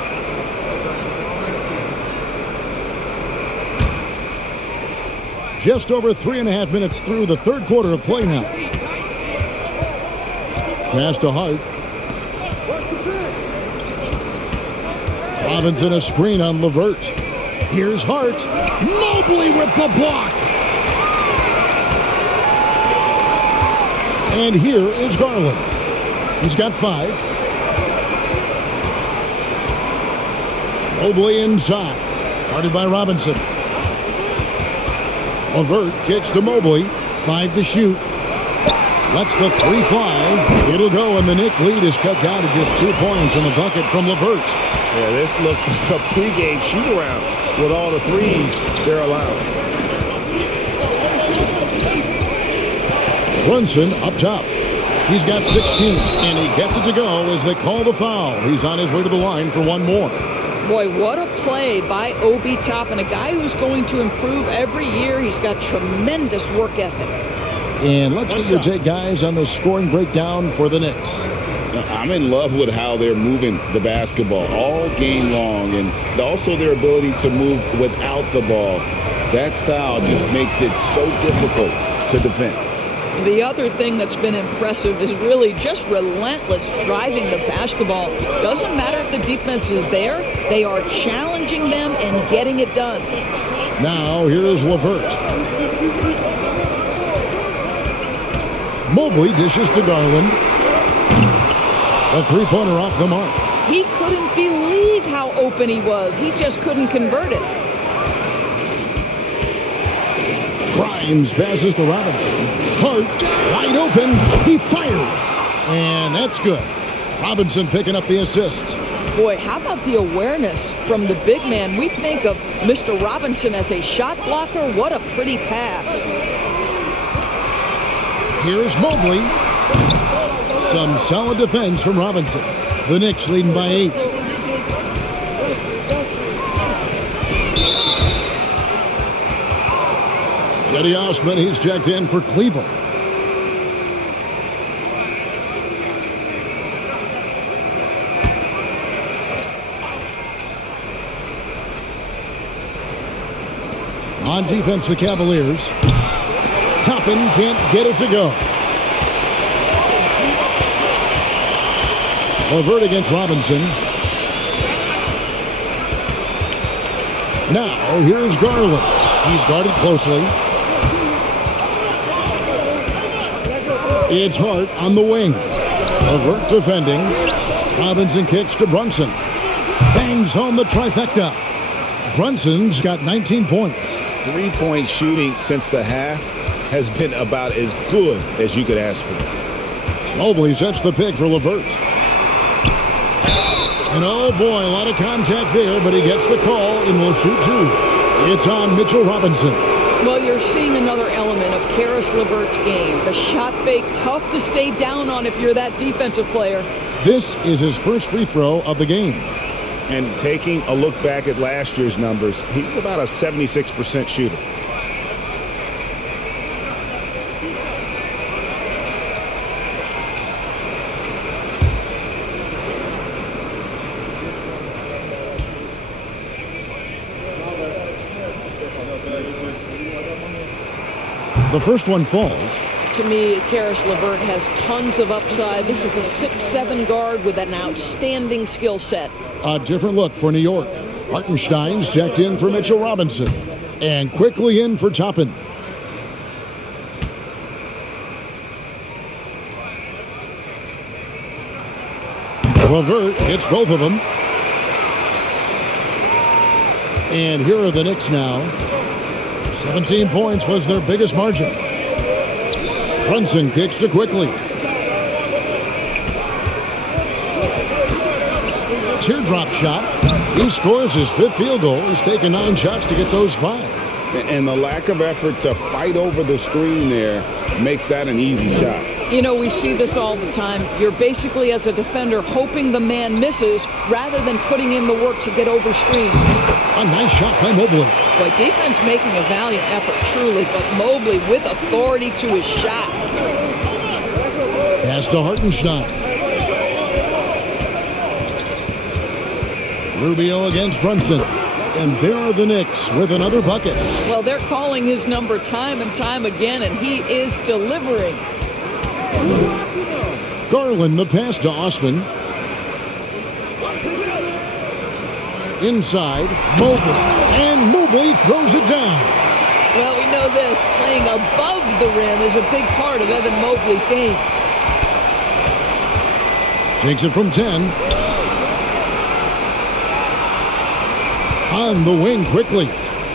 Just over 3.5 minutes through the third quarter of play now. Pass to Hart. Robinson a screen on LeVert. Here's Hart. Mobley with the block. And here is Garland. He's got 5. Mobley inside. Guarded by Robinson. LeVert kicks to Mobley. 5 to shoot. Lets the 3 fly. It'll go, and the Knicks lead is cut down to just 2 points in the bucket from LeVert. Yeah, this looks like a pregame shoot-around with all the threes they're allowed. Brunson up top. He's got 16, and he gets it to go as they call the foul. He's on his way to the line for one more. Boy, what a play by Obi Toppin, a guy who's going to improve every year. He's got tremendous work ethic. And let's get your take, guys, on the scoring breakdown for the Knicks. I'm in love with how they're moving the basketball all game long, and also their ability to move without the ball. That style just makes it so difficult to defend. The other thing that's been impressive is really just relentless driving the basketball. Doesn't matter if the defense is there, they are challenging them and getting it done. Now here's LeVert. Mobley dishes to Garland. A three-pointer off the mark. He couldn't believe how open he was. He just couldn't convert it. Grimes passes to Robinson. Hart, wide open. He fires. And that's good. Robinson picking up the assist. Boy, how about the awareness from the big man? We think of Mr. Robinson as a shot blocker. What a pretty pass. Here's Mobley. Some solid defense from Robinson. The Knicks leading by 8. Eddie Osman, he's checked in for Cleveland. On defense, the Cavaliers. Toppin can't get it to go. LeVert against Robinson. Now, here's Garland. He's guarded closely. It's Hart on the wing. LeVert defending. Robinson kicks to Brunson. Bangs home the trifecta. Brunson's got 19 points. Three-point shooting since the half has been about as good as you could ask for. Mobley sets the pick for LeVert. And oh boy, a lot of contact there, but he gets the call and will shoot 2. It's on Mitchell Robinson. Well, you're seeing another element of Karis LeVert's game. The shot fake, tough to stay down on if you're that defensive player. This is his first free throw of the game. And taking a look back at last year's numbers, he's about a 76% shooter. The first one falls. To me, Karis LeVert has tons of upside. This is a 6'7" guard with an outstanding skill set. A different look for New York. Hartenstein's checked in for Mitchell Robinson. And quickly in for Toppin. LeVert hits both of them. And here are the Knicks now. 17 points was their biggest margin. Brunson kicks to quickly. Teardrop shot. He scores his 5th field goal. He's taken 9 shots to get those 5. And the lack of effort to fight over the screen there makes that an easy shot. You know, we see this all the time. You're basically, as a defender, hoping the man misses rather than putting in the work to get over screen. A nice shot by Mobley. Boy, defense making a valiant effort, truly, but Mobley with authority to his shot. Pass to Hartenstein. Rubio against Brunson. And there are the Knicks with another bucket. Well, they're calling his number time and time again, and he is delivering. Garland, the pass to Osman. Inside, Mobley. And Mobley throws it down. Well, we know this. Playing above the rim is a big part of Evan Mobley's game. Takes it from 10. On the wing quickly.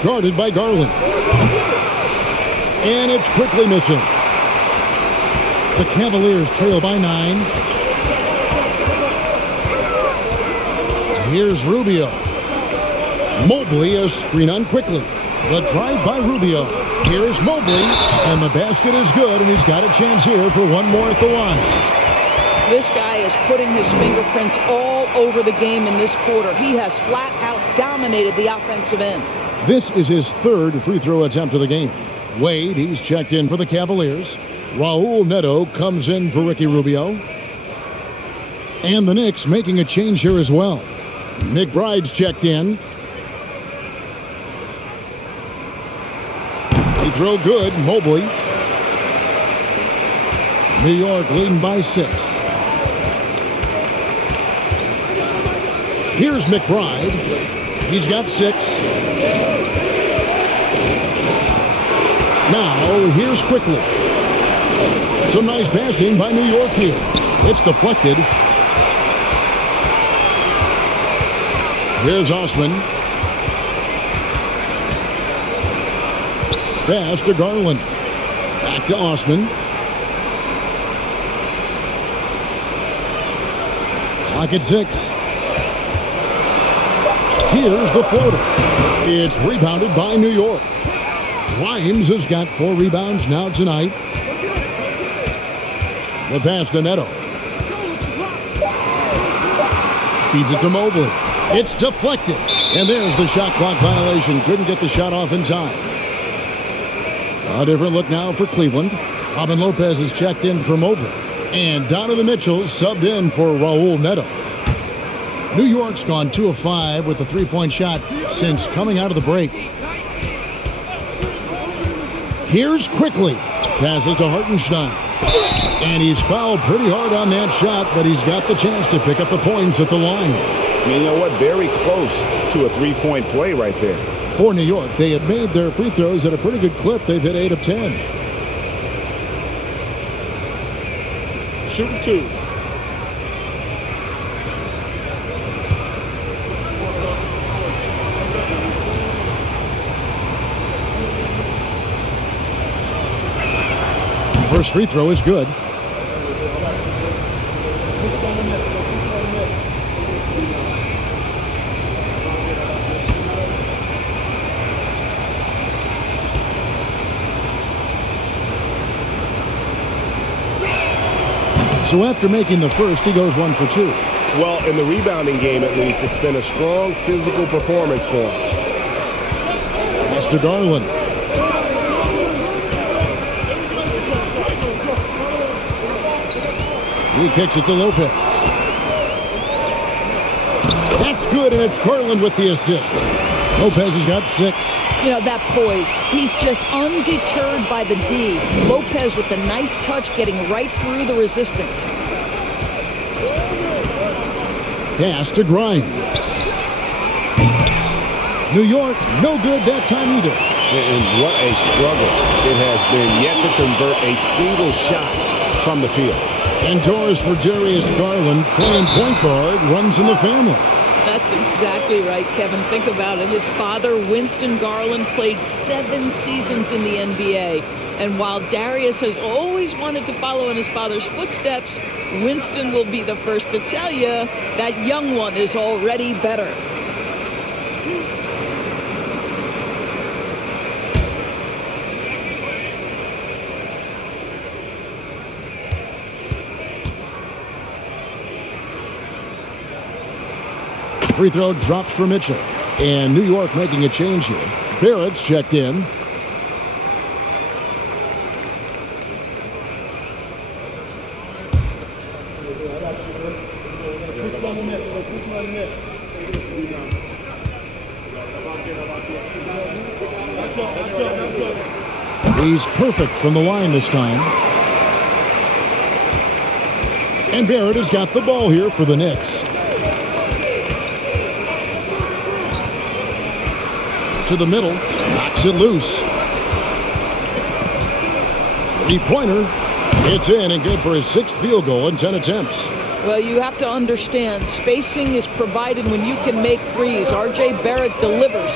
Guarded by Garland. And it's quickly missing. The Cavaliers trail by 9. Here's Rubio. Mobley, a screen on quickly. The drive by Rubio. Here's Mobley, and the basket is good, and he's got a chance here for one more at the line. This guy is putting his fingerprints all over the game in this quarter. He has flat out dominated the offensive end. This is his third free throw attempt of the game. Wade, he's checked in for the Cavaliers. Raul Neto comes in for Ricky Rubio. And the Knicks making a change here as well. McBride's checked in. Free throw good, Mobley. New York leading by 6. Here's McBride. He's got 6. Now, here's Quickly. Some nice passing by New York here. It's deflected. Here's Osman. Pass to Garland. Back to Osman. Clock at 6. Here's the floater. It's rebounded by New York. Grimes has got 4 rebounds now tonight. The pass to Neto. Feeds it to Mobley. It's deflected. And there's the shot clock violation. Couldn't get the shot off in time. A different look now for Cleveland. Robin Lopez is checked in for Mobley. And Donovan Mitchell subbed in for Raul Neto. New York's gone 2 of 5 with a 3-point shot since coming out of the break. Here's Quickly. Passes to Hartenstein. And he's fouled pretty hard on that shot, but he's got the chance to pick up the points at the line. And you know what? Very close to a 3-point play right there. For New York, they have made their free throws at a pretty good clip. They've hit 8 of 10. Shooting 2. First free throw is good. So after making the first, he goes 1 for 2. Well, in the rebounding game, at least, it's been a strong physical performance for him. Mr. Garland. He kicks it to Lopez. That's good, and it's Garland with the assist. Lopez has got 6. You know, that poise. He's just undeterred by the D. Lopez with a nice touch getting right through the resistance. Pass to Grimes. New York, no good that time either. And what a struggle it has been yet to convert a single shot from the field. And doors for Darius Garland, playing point guard, runs in the family. That's exactly right, Kevin. Think about it. His father, Winston Garland, played 7 seasons in the NBA. And while Darius has always wanted to follow in his father's footsteps, Winston will be the first to tell you that young one is already better. Free throw drops for Mitchell. And New York making a change here. Barrett's checked in. He's perfect from the line this time. And Barrett has got the ball here for the Knicks. To the middle, knocks it loose. 3-pointer. It's in and good for his 6th field goal in 10 attempts. Well, you have to understand, spacing is provided when you can make threes. R.J. Barrett delivers.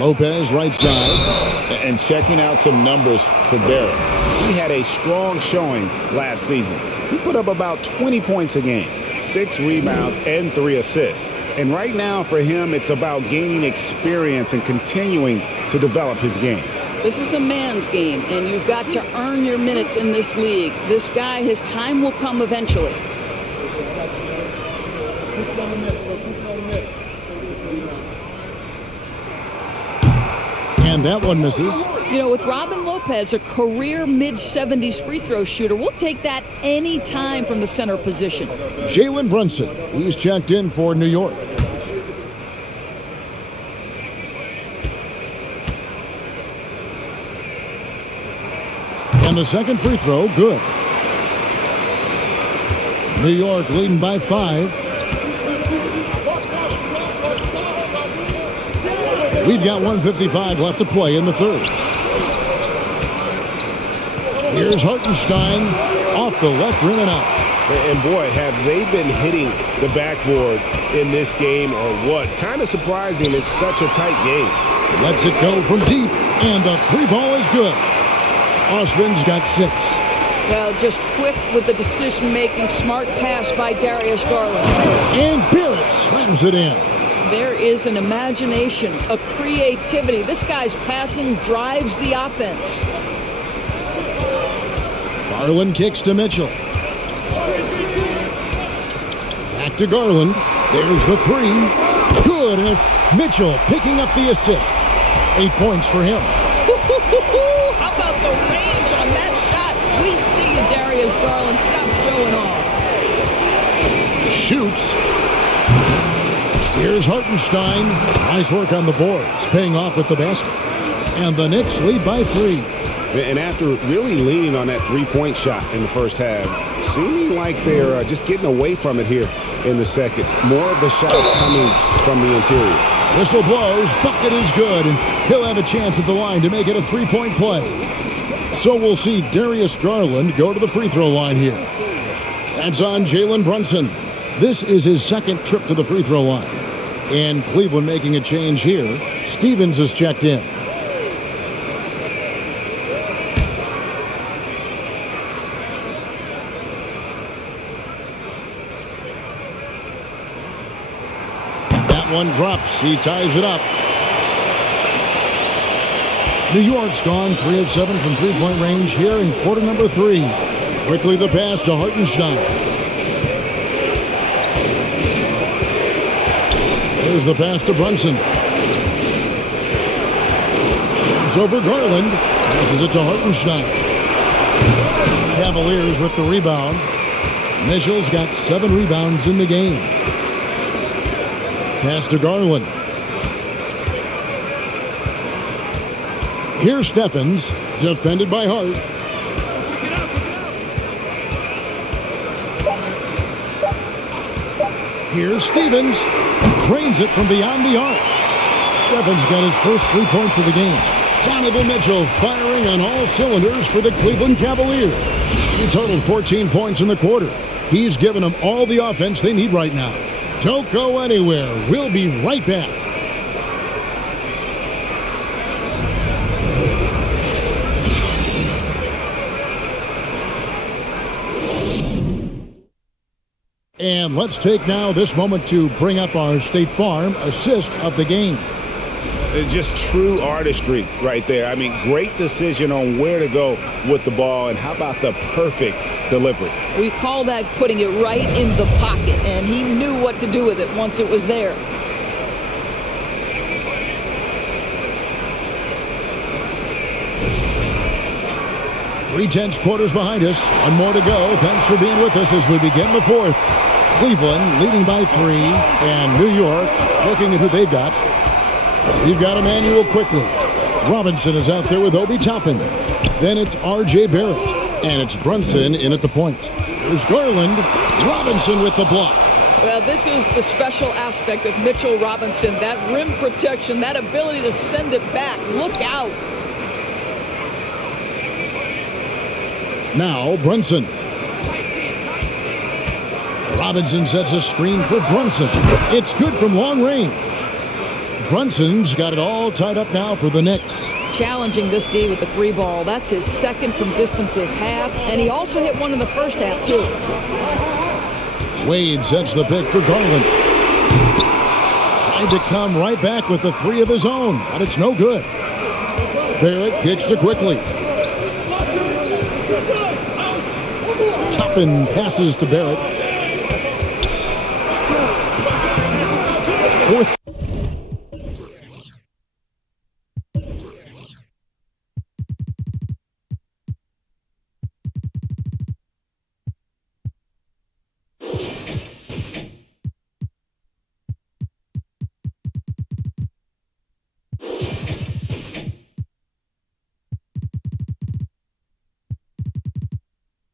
Lopez right side. And checking out some numbers for Barrett. He had a strong showing last season. He put up about 20 points a game, 6 rebounds, and 3 assists. And right now for him, it's about gaining experience and continuing to develop his game. This is a man's game, and you've got to earn your minutes in this league. This guy, his time will come eventually. And that one misses. You know, with Robin Lopez, a career mid-70s free throw shooter, we'll take that any time from the center position. Jalen Brunson, he's checked in for New York. And the second free throw, good. New York leading by 5. We've got 1:55 left to play in the third. Here's Hartenstein off the left rim and out. And boy, have they been hitting the backboard in this game or what? Kind of surprising. It's such a tight game. Lets it go from deep, and the three ball is good. Osman's got 6. Well, just quick with the decision-making, smart pass by Darius Garland. And Barrett slams it in. There is an imagination, a creativity. This guy's passing drives the offense. Garland kicks to Mitchell. Back to Garland. There's the 3. Good, and it's Mitchell picking up the assist. 8 points for him. How about the range on that shot? We see you, Darius Garland. Stop showing off. Shoots. Here's Hartenstein. Nice work on the boards, paying off with the basket. And the Knicks lead by 3. And after really leaning on that three-point shot in the first half, seeming like they're just getting away from it here in the second. More of the shots coming from the interior. Whistle blows. Bucket is good, and he'll have a chance at the line to make it a 3-point play. So we'll see Darius Garland go to the free throw line here. That's on Jalen Brunson. This is his second trip to the free throw line. And Cleveland making a change here. Stevens is checked in. That one drops. He ties it up. New York's gone 3 of 7 from three-point range here in quarter number 3. Quickly the pass to Hartenstein. Here's the pass to Brunson. It's over Garland. Passes it to Hartenstein. Cavaliers with the rebound. Mitchell's got 7 rebounds in the game. Pass to Garland. Here's Steffens, defended by Hart. Here's Stevens. Cranes it from beyond the arc. Steffens got his first 3 points of the game. Donovan Mitchell firing on all cylinders for the Cleveland Cavaliers. He totaled 14 points in the quarter. He's given them all the offense they need right now. Don't go anywhere. We'll be right back. And let's take now this moment to bring up our State Farm assist of the game. It's just true artistry right there. I mean, great decision on where to go with the ball, and how about the perfect delivery? We call that putting it right in the pocket, and he knew what to do with it once it was there. Three-tenths quarters behind us. One more to go. Thanks for being with us as we begin the fourth. Cleveland leading by 3, and New York looking at who they've got. You've got Emmanuel quickly. Robinson is out there with Obi Toppin. Then it's R.J. Barrett, and it's Brunson in at the point. There's Garland. Robinson with the block. Well, this is the special aspect of Mitchell Robinson. That rim protection, that ability to send it back. Look out. Now Brunson. Robinson sets a screen for Brunson. It's good from long range. Brunson's got it all tied up now for the Knicks. Challenging this D with the 3 ball. That's his second from distance this half. And he also hit one in the first half, too. Wade sets the pick for Garland. tried to come right back with the three of his own, but it's no good. Barrett kicks to quickly. Toppin passes to Barrett. Fourth.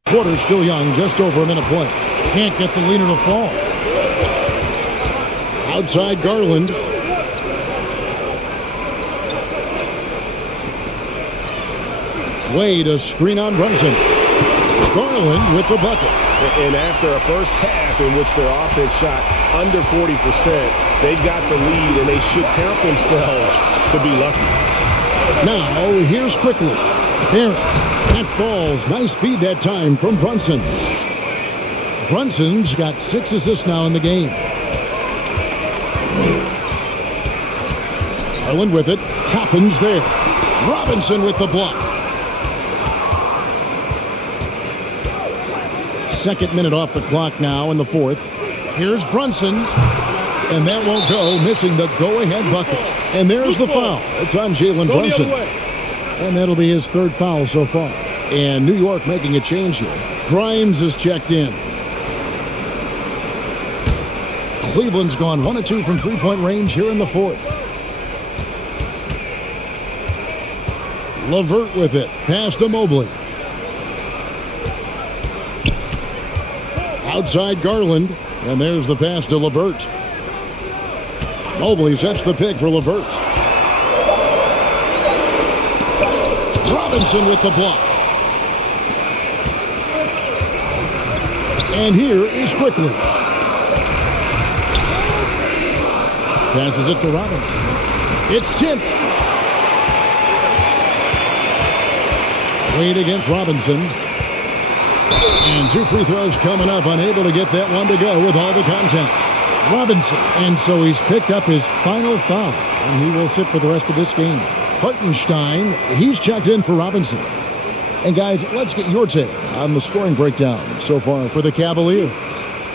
Quarter still young, just over a minute play. Can't get the leader to fall. Outside Garland. Wade a screen on Brunson. Garland with the bucket. And after a first half in which their offense shot under 40%, they got the lead and they should count themselves to be lucky. Now here's quickly. Barrett. That falls. Nice feed that time from Brunson. Brunson's got 6 assists now in the game. Garland with it. Toppin's there. Robinson with the block. Second minute off the clock now in the fourth. Here's Brunson. And that won't go, missing the go-ahead bucket. And there's the foul. It's on Jalen Brunson. And that'll be his third foul so far. And New York making a change here. Grimes is checked in. Cleveland's gone 1 of 2 from three-point range here in the fourth. LeVert with it. Pass to Mobley. Outside Garland. And there's the pass to LeVert. Mobley sets the pick for LeVert. Robinson with the block. And here is quickly. Passes it to Robinson. It's tipped. Wade against Robinson. And 2 free throws coming up. Unable to get that one to go with all the contact. Robinson. And so he's picked up his final foul. And he will sit for the rest of this game. Hartenstein, he's checked in for Robinson. And guys, let's get your take on the scoring breakdown so far for the Cavaliers.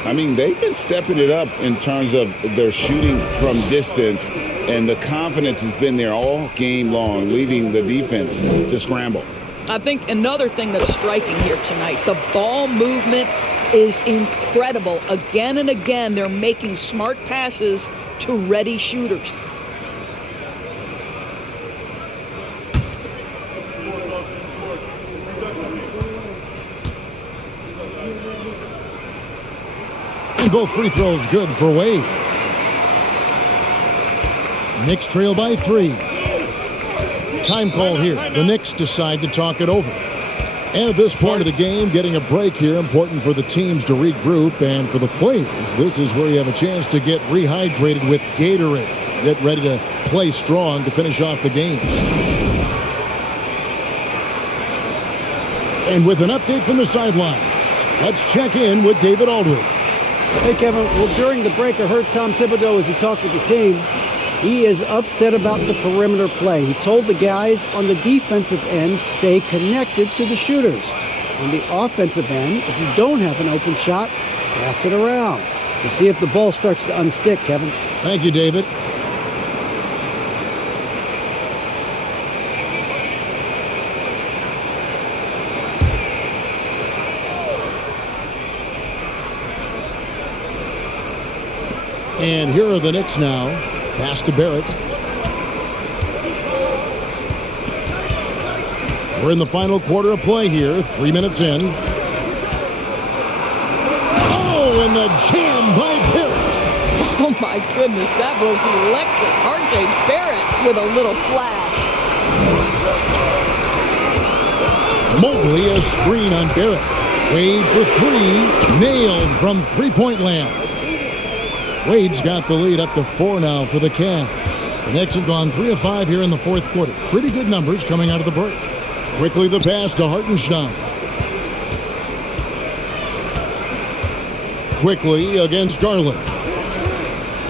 I mean, they've been stepping it up in terms of their shooting from distance, and the confidence has been there all game long, leaving the defense to scramble. I think another thing that's striking here tonight, the ball movement is incredible. Again and again, they're making smart passes to ready shooters. And both free throws good for Wade. Knicks trail by 3. Time call here. The Knicks decide to talk it over. And at this point of the game, getting a break here, important for the teams to regroup. And for the players, this is where you have a chance to get rehydrated with Gatorade. Get ready to play strong to finish off the game. And with an update from the sideline, let's check in with David Aldridge. Hey, Kevin. Well, during the break, I heard Tom Thibodeau as he talked with the team. He is upset about the perimeter play. He told the guys on the defensive end, stay connected to the shooters. On the offensive end, if you don't have an open shot, pass it around. To see if the ball starts to unstick, Kevin. Thank you, David. And here are the Knicks now. Pass to Barrett. We're in the final quarter of play here. 3 minutes in. Oh, and the jam by Barrett. Oh, my goodness. That was electric. R.J. Barrett with a little flash. Mobley a screen on Barrett. Wade for 3. Nailed from three-point land. Wade's got the lead up to 4 now for the Cavs. The Knicks have gone 3 of 5 here in the fourth quarter. Pretty good numbers coming out of the break. Quickly the pass to Hartenstein. Quickly against Garland.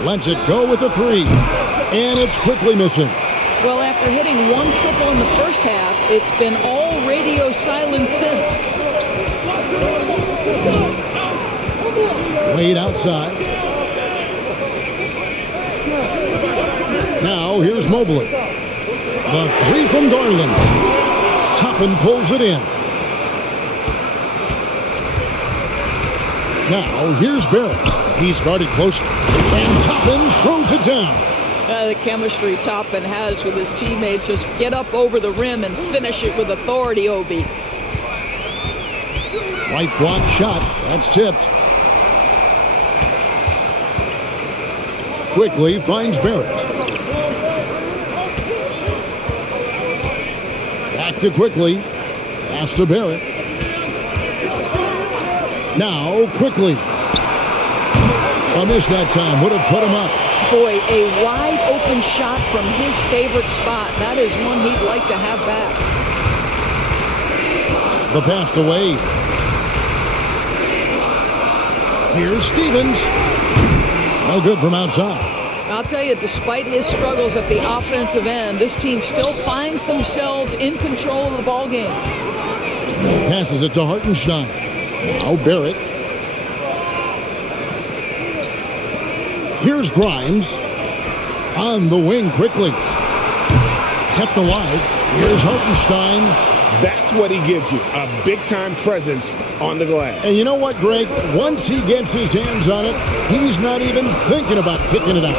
Lets it go with a three. And it's quickly missing. Well, after hitting one triple in the first half, it's been all radio silence since. Wade outside. Now here's Mobley. The three from Garland. Toppin pulls it in. Now here's Barrett. He started close. And Toppin throws it down. The chemistry Toppin has with his teammates. Just get up over the rim and finish it with authority, Obi. White block shot. That's tipped. Quickly finds Barrett. Back to Quickly. Pass to Barrett. Now Quickly. A miss that time. Would have put him up. Boy, a wide open shot from his favorite spot. That is one he'd like to have back. The pass to Wade. Here's Stevens. No good from outside. I'll tell you, despite his struggles at the offensive end, this team still finds themselves in control of the ball game. Passes it to Hartenstein. Now Barrett. Here's Grimes. On the wing quickly. Kept alive. Here's Hartenstein. That's what he gives you, a big-time presence on the glass. And you know what, Greg? Once he gets his hands on it, he's not even thinking about kicking it out.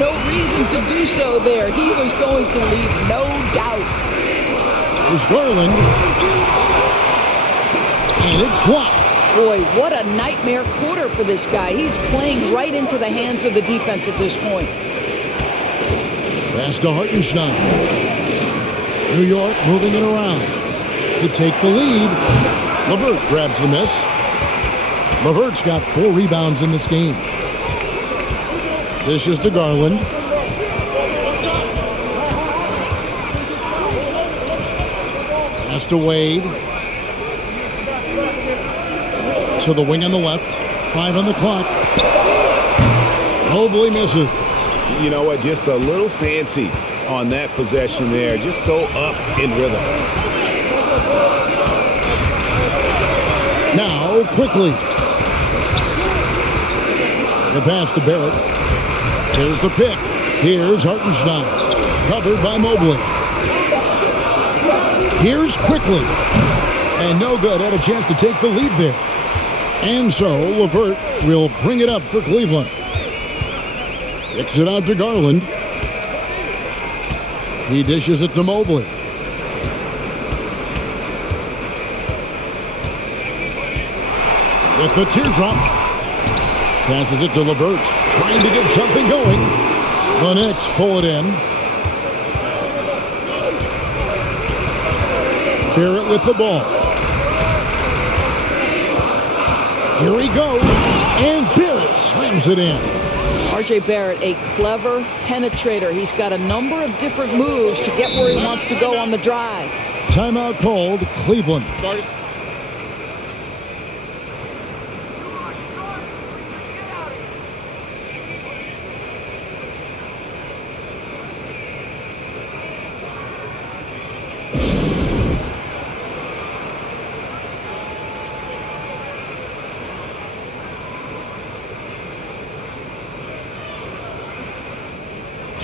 No reason to do so there. He was going to leave, no doubt. Here's Garland. And it's blocked. Boy, what a nightmare quarter for this guy. He's playing right into the hands of the defense at this point. Pass to Hartenstein. New York moving it around to take the lead. LeVert grabs the miss. LeVert's got 4 rebounds in this game. This is to Garland. Pass to Wade. To the wing on the left. 5 on the clock. Mobley misses. You know what? Just a little fancy on that possession there. Just go up in rhythm. Now, Quickly. The pass to Barrett. Here's the pick. Here's Hartenstein. Covered by Mobley. Here's Quickly. And no good. Had a chance to take the lead there. And so, LeVert will bring it up for Cleveland. Kicks it out to Garland. He dishes it to Mobley. With the teardrop. Passes it to LeVert. Trying to get something going. The Knicks pull it in. Barrett with the ball. Here he goes. And Barrett slams it in. R.J. Barrett, a clever penetrator. He's got a number of different moves to get where he wants to go on the drive. Timeout called. Cleveland.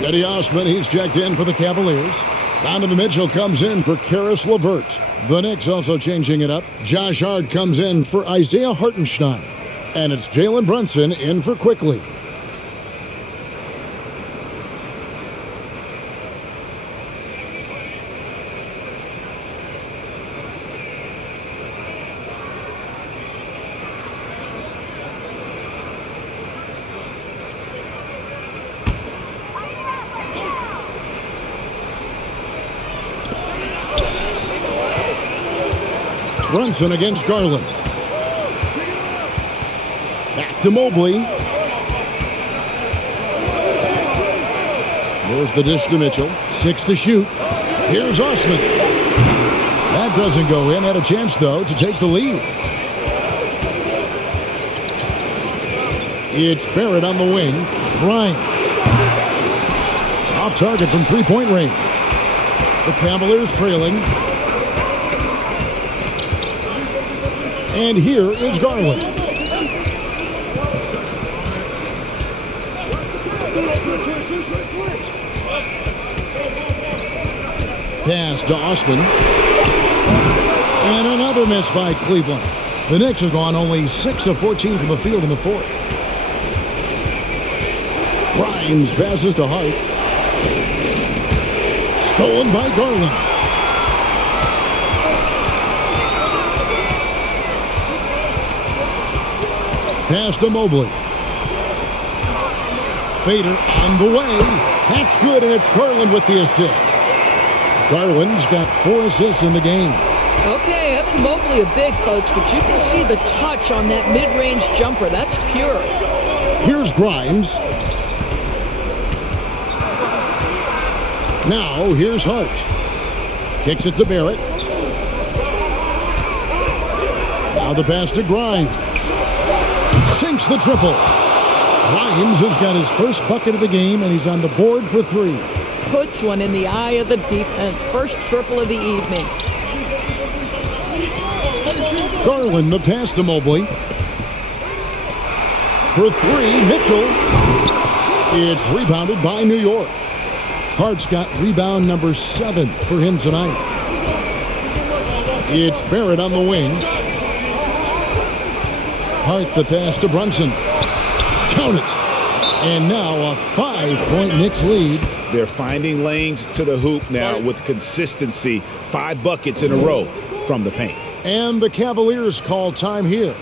Cedi Osman, he's checked in for the Cavaliers. Donovan Mitchell comes in for Karis LeVert. The Knicks also changing it up. Josh Hart comes in for Isaiah Hartenstein. And it's Jalen Brunson in for Quickly. Brunson against Garland. Back to Mobley. There's the dish to Mitchell. 6 to shoot. Here's Osman. That doesn't go in. Had a chance, though, to take the lead. It's Barrett on the wing. Grimes. Off target from three-point range. The Cavaliers trailing. And here is Garland. Pass to Osman. And another miss by Cleveland. The Knicks have gone only 6 of 14 from the field in the fourth. Grimes passes to Hart. Stolen by Garland. Pass to Mobley. Fader on the way. That's good, and it's Garland with the assist. Garland's got 4 assists in the game. Okay, Evan Mobley a big, folks, but you can see the touch on that mid-range jumper. That's pure. Here's Grimes. Now, here's Hart. Kicks it to Barrett. Now the pass to Grimes. Sinks the triple. Grimes has got his first bucket of the game, and he's on the board for 3. Puts one in the eye of the defense. First triple of the evening. Garland, the pass to Mobley. For 3, Mitchell. It's rebounded by New York. Hart's got rebound number 7 for him tonight. It's Barrett on the wing. Hart, the pass to Brunson. Count it. And now a 5-point Knicks lead. They're finding lanes to the hoop now with consistency. 5 buckets in a row from the paint. And the Cavaliers call time here.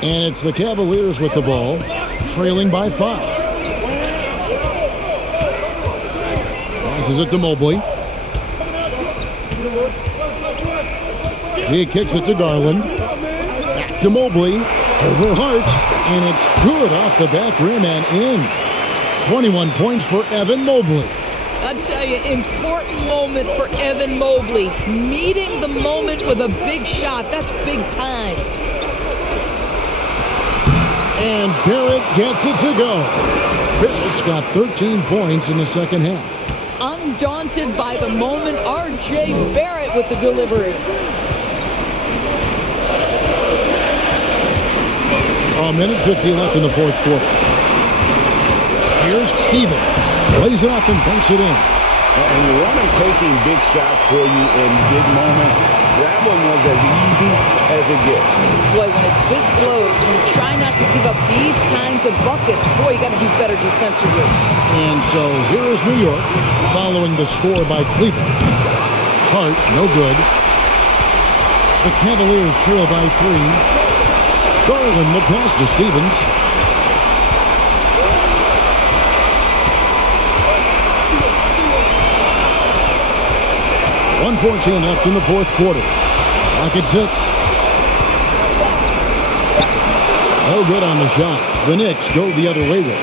And it's the Cavaliers with the ball, trailing by 5. Passes it to Mobley. He kicks it to Garland. Back to Mobley. Over Hart. And it's good off the back rim and in. 21 points for Evan Mobley. I tell you, important moment for Evan Mobley. Meeting the moment with a big shot. That's big time. And Barrett gets it to go. Barrett's got 13 points in the second half. Undaunted by the moment, R.J. Barrett with the delivery. A minute 50 left in the fourth quarter. Here's Stevens. Plays it up and banks it in. And you want him taking big shots for you in big moments. That one was as easy as it gets. Boy, when it's this close, you try not to give up these kinds of buckets. Boy, you got to do better defensively. And so here is New York following the score by Cleveland. Hart, no good. The Cavaliers trail by 3. Garland, the pass to Stevens. .114 left in the fourth quarter. Clock at 6. No good on the shot. The Knicks go the other way with it.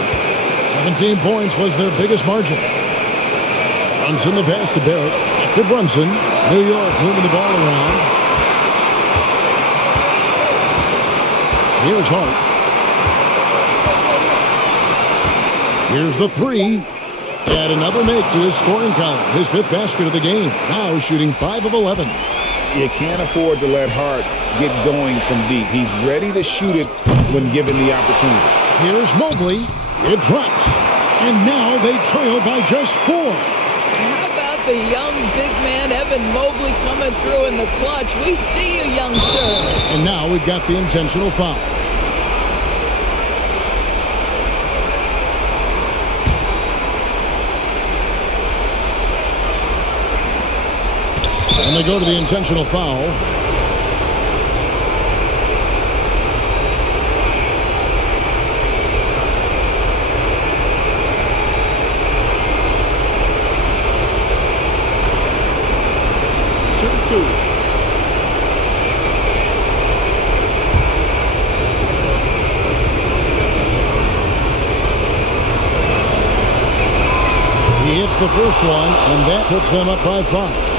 17 points was their biggest margin. Brunson the pass to Barrett. Back to Brunson. New York moving the ball around. Here's Hart. Here's the 3. And another make to his scoring column. His 5th basket of the game. Now shooting 5 of 11. You can't afford to let Hart get going from deep. He's ready to shoot it when given the opportunity. Here's Mobley. It drops. And now they trail by just 4. How about the young big man, Evan Mobley, coming through in the clutch? We see you, young sir. And now we've got the intentional foul. And they go to the intentional foul. He hits the first one, and that puts them up by 5.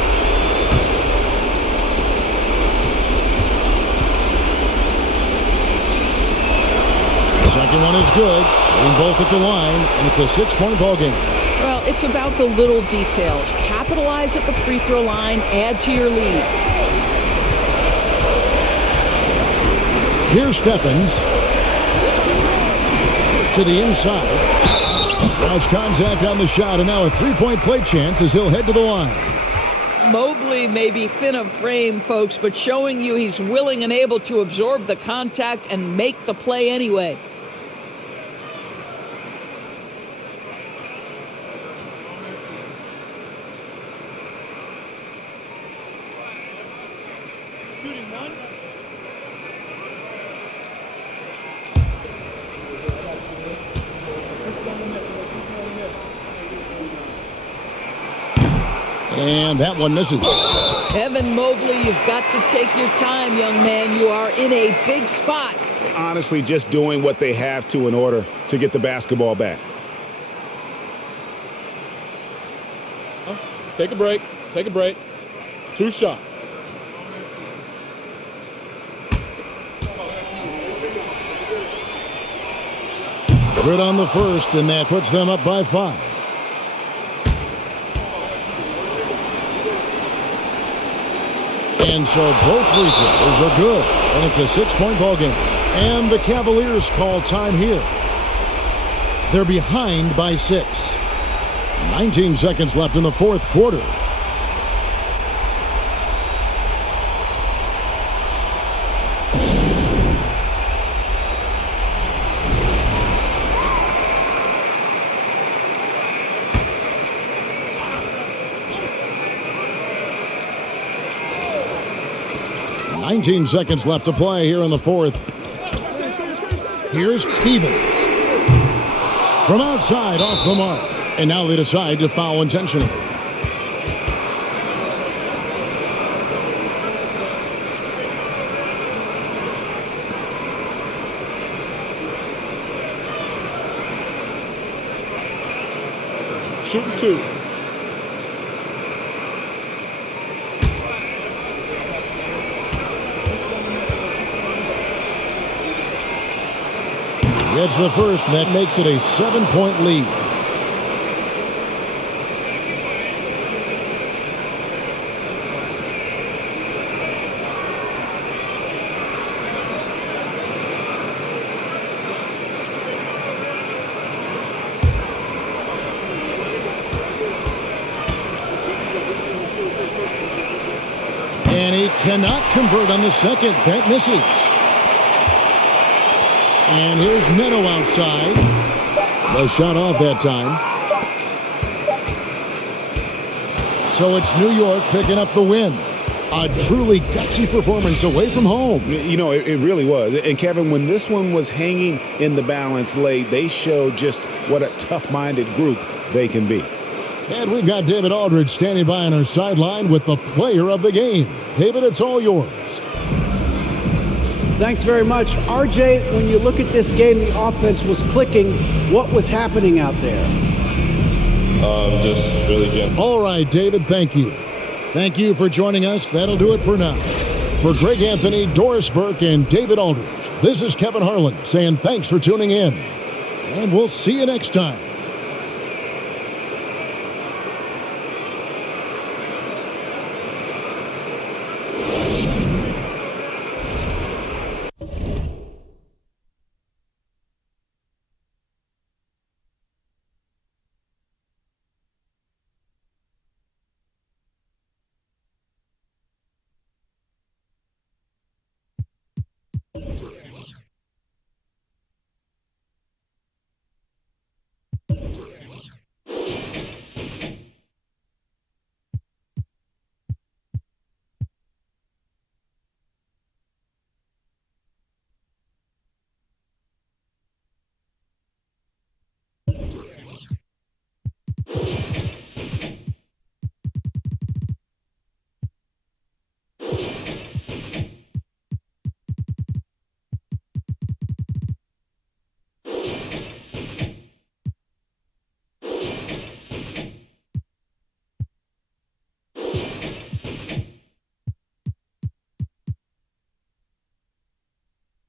Second one is good. And both at the line, and it's a 6-point ball game. Well, it's about the little details. Capitalize at the free throw line, add to your lead. Here's Stephens. To the inside. Draws contact on the shot, and now a 3-point play chance as he'll head to the line. Mobley may be thin of frame, folks, but showing you he's willing and able to absorb the contact and make the play anyway. And that one misses. Evan Mobley, you've got to take your time, young man. You are in a big spot. Honestly, just doing what they have to in order to get the basketball back. Take a break. Take a break. 2 shots. Good on the first, and that puts them up by 5. And so both free throws are good. And it's a 6-point ball game. And the Cavaliers call time here. They're behind by 6. 19 seconds left in the fourth quarter. Nineteen seconds left to play here in the fourth. Here's Stevens. From outside, off the mark. And now they decide to foul intentionally. Shooting 2. Gets the first, and that makes it a 7-point lead. And he cannot convert on the second. That misses. And here's Neto outside. The shot off that time. So it's New York picking up the win. A truly gutsy performance away from home. You know, it really was. And, Kevin, when this one was hanging in the balance late, they showed just what a tough-minded group they can be. And we've got David Aldridge standing by on our sideline with the player of the game. David, it's all yours. Thanks very much. RJ, when you look at this game, the offense was clicking. What was happening out there? Just really good. All right, David, thank you. Thank you for joining us. That'll do it for now. For Greg Anthony, Doris Burke, and David Aldridge, this is Kevin Harlan saying thanks for tuning in. And we'll see you next time.